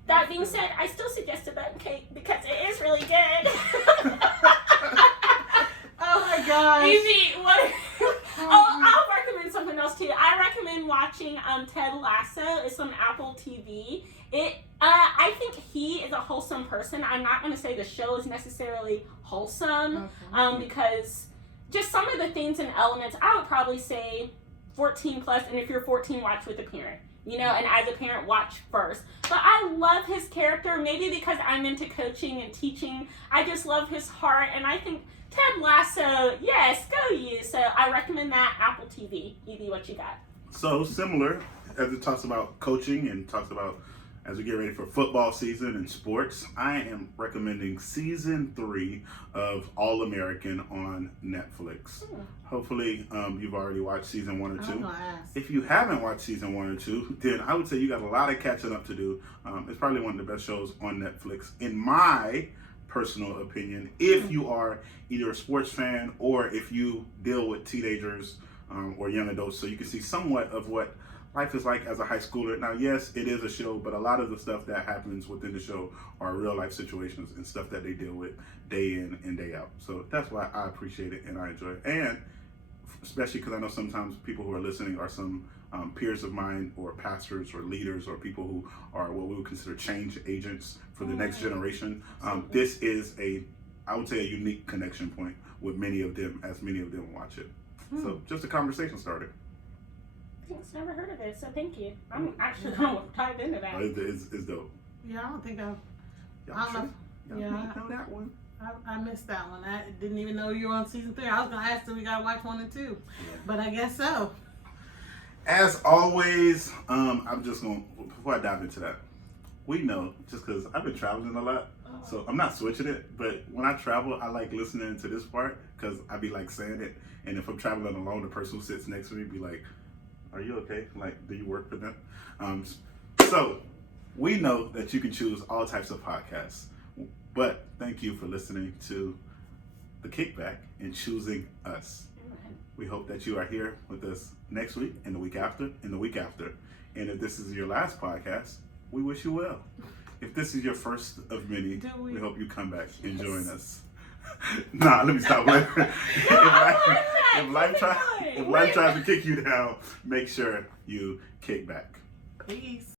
that being said, I still suggest a Bundt cake because it is really good. gosh. Evie, what? I'll recommend something else too. I recommend watching Ted Lasso. It's on Apple TV. I think he is a wholesome person. I'm not going to say the show is necessarily wholesome, because just some of the themes and elements, I would probably say 14 plus, and if you're 14, watch with a parent. You know, and as a parent, watch first. But I love his character, maybe because I'm into coaching and teaching. I just love his heart, and I think Ted Lasso, yes, go you. So I recommend that, Apple TV. Evie, what you got? So similar, as it talks about coaching and talks about as we get ready for football season and sports, I am recommending season 3 of All American on Netflix. Hopefully, you've already watched season 1 or 2. If you haven't watched season 1 or 2, then I would say you got a lot of catching up to do. It's probably one of the best shows on Netflix, in my personal opinion, if you are either a sports fan or if you deal with teenagers or young adults, so you can see somewhat of what life is like as a high schooler. Now, yes, it is a show, but a lot of the stuff that happens within the show are real life situations and stuff that they deal with day in and day out. So that's why I appreciate it and I enjoy it. And especially because I know sometimes people who are listening are some peers of mine or pastors or leaders or people who are what we would consider change agents for the next generation. This is I would say a unique connection point with many of them, as many of them watch it. So just a conversation started. Thanks, never heard of it, so thank you. I'm actually going to dive into that. It's dope. Yeah, I don't think I've. Y'all sure? Yeah, know that one. I missed that one. I didn't even know you were on season 3. I was gonna ask if we gotta watch 1 and 2, but I guess so. As always, I'm just gonna, before I dive into that, we know, just because I've been traveling a lot, so I'm not switching it, but when I travel, I like listening to this part because I be like saying it, and if I'm traveling alone, the person who sits next to me be like, "Are you okay? Like, do you work for them?" So we know that you can choose all types of podcasts, but thank you for listening to The Kickback and choosing us. We hope that you are here with us next week and the week after and the week after. And if this is your last podcast, we wish you well. If this is your first of many, we hope you come back and join us. Nah, let me stop. If life tries to kick you down, make sure you kick back. Peace.